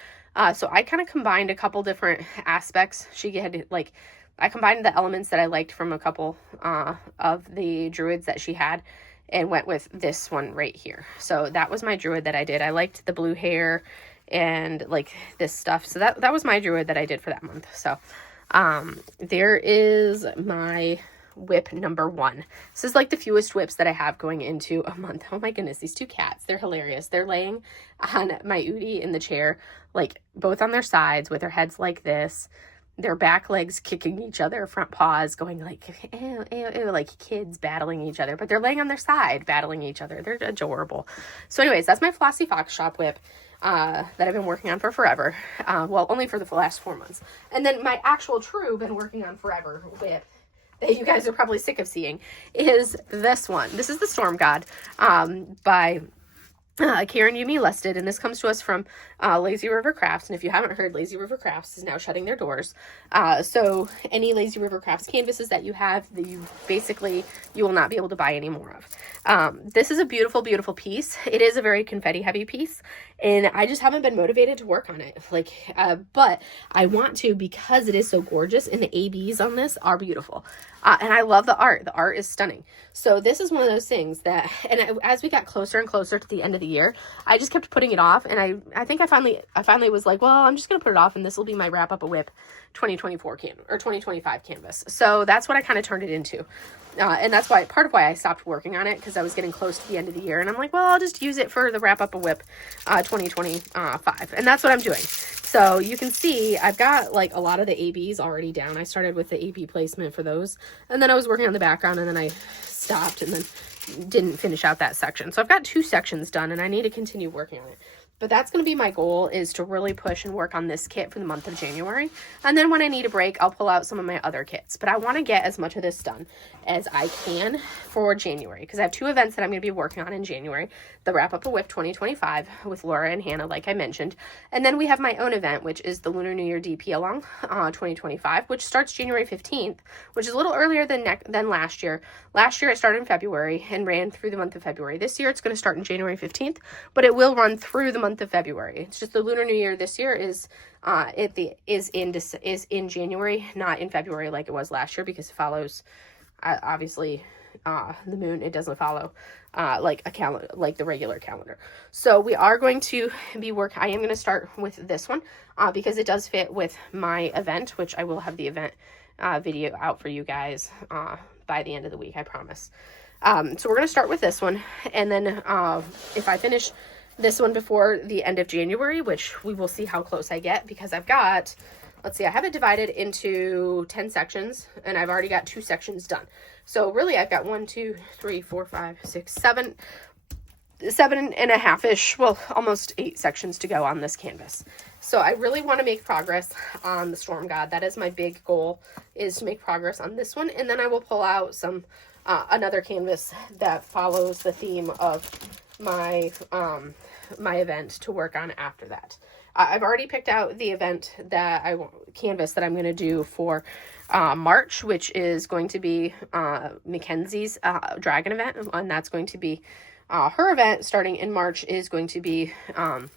So I kind of combined a couple different aspects. She had like, I combined the elements that I liked from a couple of the druids that she had and went with this one right here. So that was my druid that I did. I liked the blue hair and like this stuff. So that was my druid that I did for that month. So there is my whip number 1. This is like the fewest whips that I have going into a month. Oh my goodness, these 2 cats, they're hilarious. They're laying on my Udi in the chair, like both on their sides with their heads like this, their back legs kicking each other, front paws going like, ew, ew, ew, like kids battling each other, but they're laying on their side battling each other. They're adorable. So anyways, that's my Flossy Fox Shop whip that I've been working on for forever. Well, only for the last 4 months. And then my actual true been working on forever whip that you guys are probably sick of seeing is this one. This is the Storm God by Karen Yumi Lusted, and this comes to us from Lazy River Crafts. And if you haven't heard, Lazy River Crafts is now shutting their doors. So any Lazy River Crafts canvases that you have, that you will not be able to buy any more of. This is a beautiful, beautiful piece. It is a very confetti heavy piece, and I just haven't been motivated to work on it. But I want to because it is so gorgeous, and the ABs on this are beautiful. And I love the art. The art is stunning. So this is one of those things that, and as we got closer and closer to the end of the year, I just kept putting it off. And I think I finally was like, well, I'm just going to put it off, and this will be my wrap up a whip 2024 or 2025 canvas. So that's what I kind of turned it into. And that's part of why I stopped working on it, because I was getting close to the end of the year, and I'm like, well, I'll just use it for the wrap up a whip 2025. And that's what I'm doing. So you can see I've got like a lot of the ABs already down. I started with the AB placement for those, and then I was working on the background, and then I stopped and then didn't finish out that section. So I've got 2 sections done, and I need to continue working on it. But that's going to be my goal, is to really push and work on this kit for the month of January. And then when I need a break, I'll pull out some of my other kits. But I want to get as much of this done as I can for January, because I have 2 events that I'm going to be working on in January. The Wrap Up a Whip 2025 with Laura and Hannah, like I mentioned. And then we have my own event, which is the Lunar New Year DP Along 2025, which starts January 15th, which is a little earlier than last year. Last year it started in February and ran through the month of February. This year it's going to start in January 15th, but it will run through the month of February. It's just the Lunar New Year this year is in January, not in February like it was last year, because it follows obviously the moon. It doesn't follow like a calendar, like the regular calendar. So we are going to be I am going to start with this one because it does fit with my event, which I will have the event video out for you guys by the end of the week, I promise. So we're going to start with this one, and then if I finish this one before the end of January, which we will see how close I get, because I've got, let's see, I have it divided into 10 sections, and I've already got 2 sections done. So really I've got 1, 2, 3, 4, 5, 6, 7 and a half-ish, well, almost 8 sections to go on this canvas. So I really want to make progress on the Storm God. That is my big goal, is to make progress on this one, and then I will pull out some another canvas that follows the theme of my my event to work on after that. I've already picked out the event that canvas that I'm going to do for March, which is going to be Mackenzie's dragon event, and that's going to be her event starting in March is going to be I'm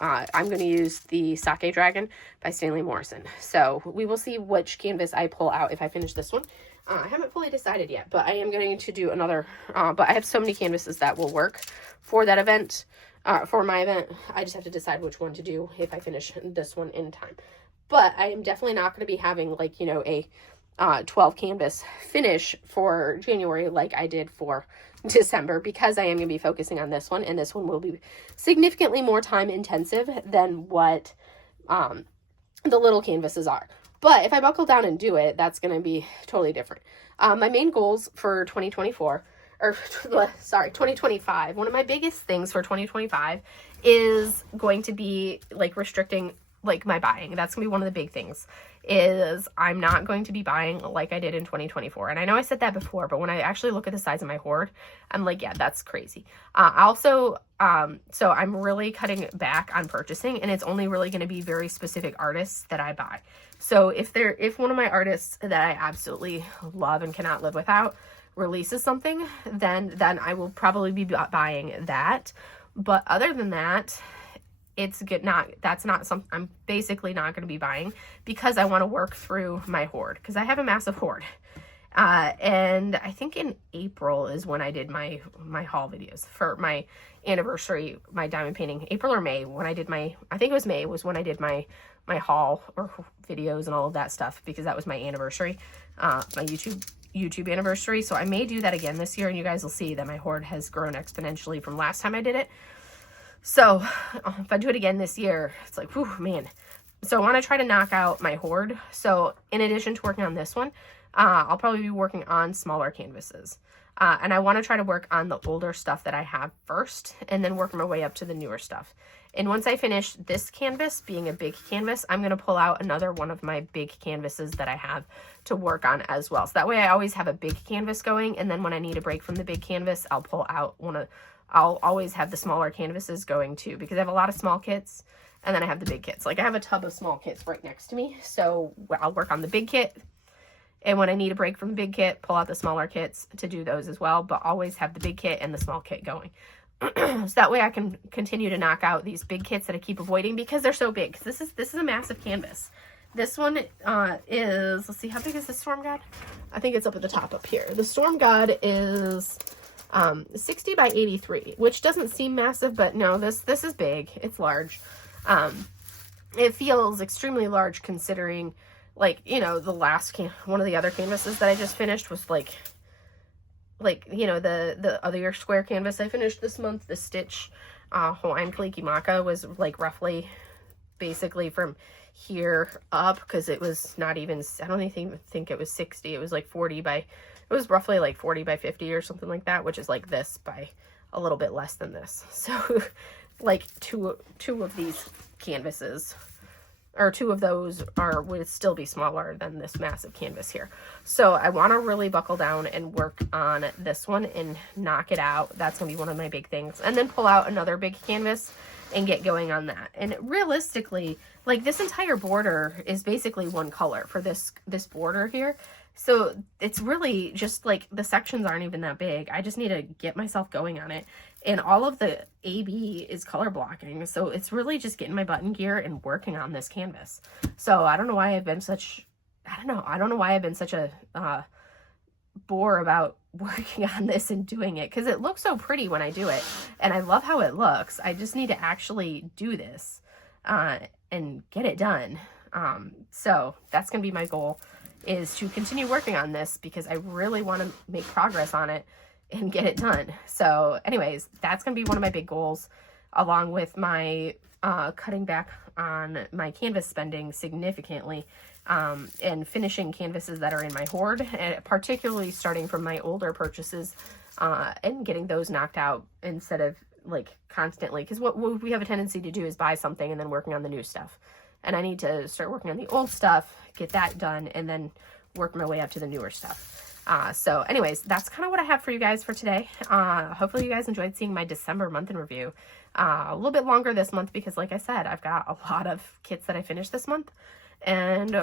going to use the Sake Dragon by Stanley Morrison. So we will see which canvas I pull out if I finish this one. I haven't fully decided yet, but I am going to do another, but I have so many canvases that will work for that event, for my event. I just have to decide which one to do if I finish this one in time. But I am definitely not going to be having, like, you know, a 12 canvas finish for January like I did for December, because I am going to be focusing on this one, and this one will be significantly more time intensive than what the little canvases are. But if I buckle down and do it, that's going to be totally different. My main goals for 2025, one of my biggest things for 2025 is going to be, like, restricting, like, my buying. That's gonna be one of the big things, is I'm not going to be buying like I did in 2024. And I know I said that before, but when I actually look at the size of my hoard, I'm like, yeah, that's crazy. So I'm really cutting back on purchasing, and it's only really going to be very specific artists that I buy. So if one of my artists that I absolutely love and cannot live without releases something, then I will probably be buying that. But other than that, that's not something I'm basically not going to be buying, because I want to work through my hoard, because I have a massive hoard. And I think in April is when I did my haul videos for my anniversary, my diamond painting. April or May, when I did I think it was May, was when I did my haul or videos and all of that stuff, because that was my anniversary, my YouTube anniversary. So I may do that again this year, and you guys will see that my hoard has grown exponentially from last time I did it. So if I do it again this year, it's like, whew, man. So I want to try to knock out my hoard. So in addition to working on this one, I'll probably be working on smaller canvases. And I want to try to work on the older stuff that I have first, and then work my way up to the newer stuff. And once I finish this canvas being a big canvas, I'm going to pull out another one of my big canvases that I have to work on as well. So that way I always have a big canvas going, and then when I need a break from the big canvas, I'll pull out I'll always have the smaller canvases going too, because I have a lot of small kits, and then I have the big kits. Like, I have a tub of small kits right next to me, so I'll work on the big kit, and when I need a break from the big kit, pull out the smaller kits to do those as well, but always have the big kit and the small kit going. So that way I can continue to knock out these big kits that I keep avoiding, because they're so big. This is a massive canvas. This one is, let's see, how big is the Storm God? I think it's up at the top up here. The Storm God is 60 by 83, which doesn't seem massive, but no, this is big. It's large. It feels extremely large, considering, like, you know, the last one of the other canvases that I just finished was like, you know, the other square canvas I finished this month, the Stitch Hawaiian Kalikimaka, was like roughly basically from here up, because it was not even, I don't even think it was 60. It was like 40 by, it was roughly like 40 by 50 or something like that, which is like this by a little bit less than this. So like two of these canvases, or two of those would still be smaller than this massive canvas here. So I want to really buckle down and work on this one and knock it out. That's going to be one of my big things. And then pull out another big canvas and get going on that. And realistically, like, this entire border is basically one color for this border here. So it's really just like, the sections aren't even that big. I just need to get myself going on it. And all of the AB is color blocking. So it's really just getting my butt in gear and working on this canvas. So I don't know why I've been such, I don't know why I've been such a bore about working on this and doing it, because it looks so pretty when I do it. And I love how it looks. I just need to actually do this and get it done. So that's going to be my goal, is to continue working on this, because I really want to make progress on it and get it done. So anyways, that's going to be one of my big goals, along with my cutting back on my canvas spending significantly, and finishing canvases that are in my hoard, and particularly starting from my older purchases, and getting those knocked out instead of like constantly, because what we have a tendency to do is buy something and then working on the new stuff. And I need to start working on the old stuff, get that done, and then work my way up to the newer stuff. So anyways, that's kind of what I have for you guys for today. Hopefully you guys enjoyed seeing my December month in review. A little bit longer this month because, like I said, I've got a lot of kits that I finished this month. And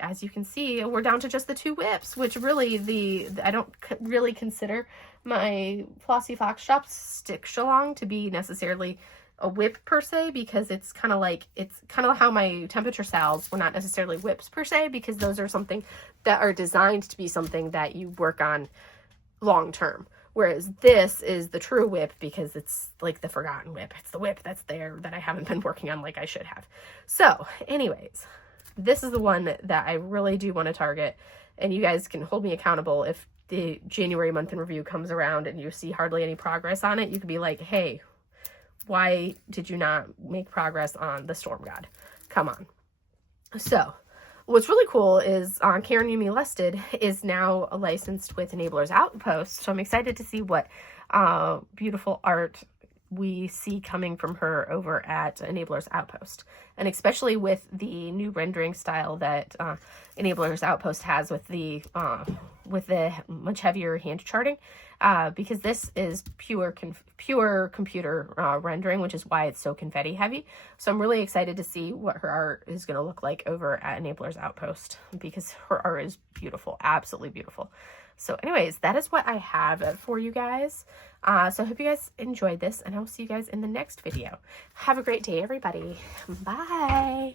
as you can see, we're down to just the 2 whips, which really I don't really consider my Flossy Fox Shop stick shalong to be necessarily a whip per se, because it's kind of like, it's kind of how my temperature sals were not necessarily whips per se, because those are something that are designed to be something that you work on long term. Whereas this is the true whip because it's like the forgotten whip. It's the whip that's there that I haven't been working on like I should have. So anyways, this is the one that I really do want to target, and you guys can hold me accountable if the January month in review comes around and you see hardly any progress on it. You could be like, hey, why did you not make progress on the Storm God? Come on. So what's really cool is Karen Yumi Lusted is now licensed with Enablers Outpost. So I'm excited to see what beautiful art we see coming from her over at Enablers Outpost. And especially with the new rendering style that Enablers Outpost has with the much heavier hand charting, because this is pure computer rendering, which is why it's so confetti heavy. So I'm really excited to see what her art is going to look like over at Enablers Outpost, because her art is beautiful, absolutely beautiful. So anyways, that is what I have for you guys. So I hope you guys enjoyed this, and I'll see you guys in the next video. Have a great day, everybody. Bye.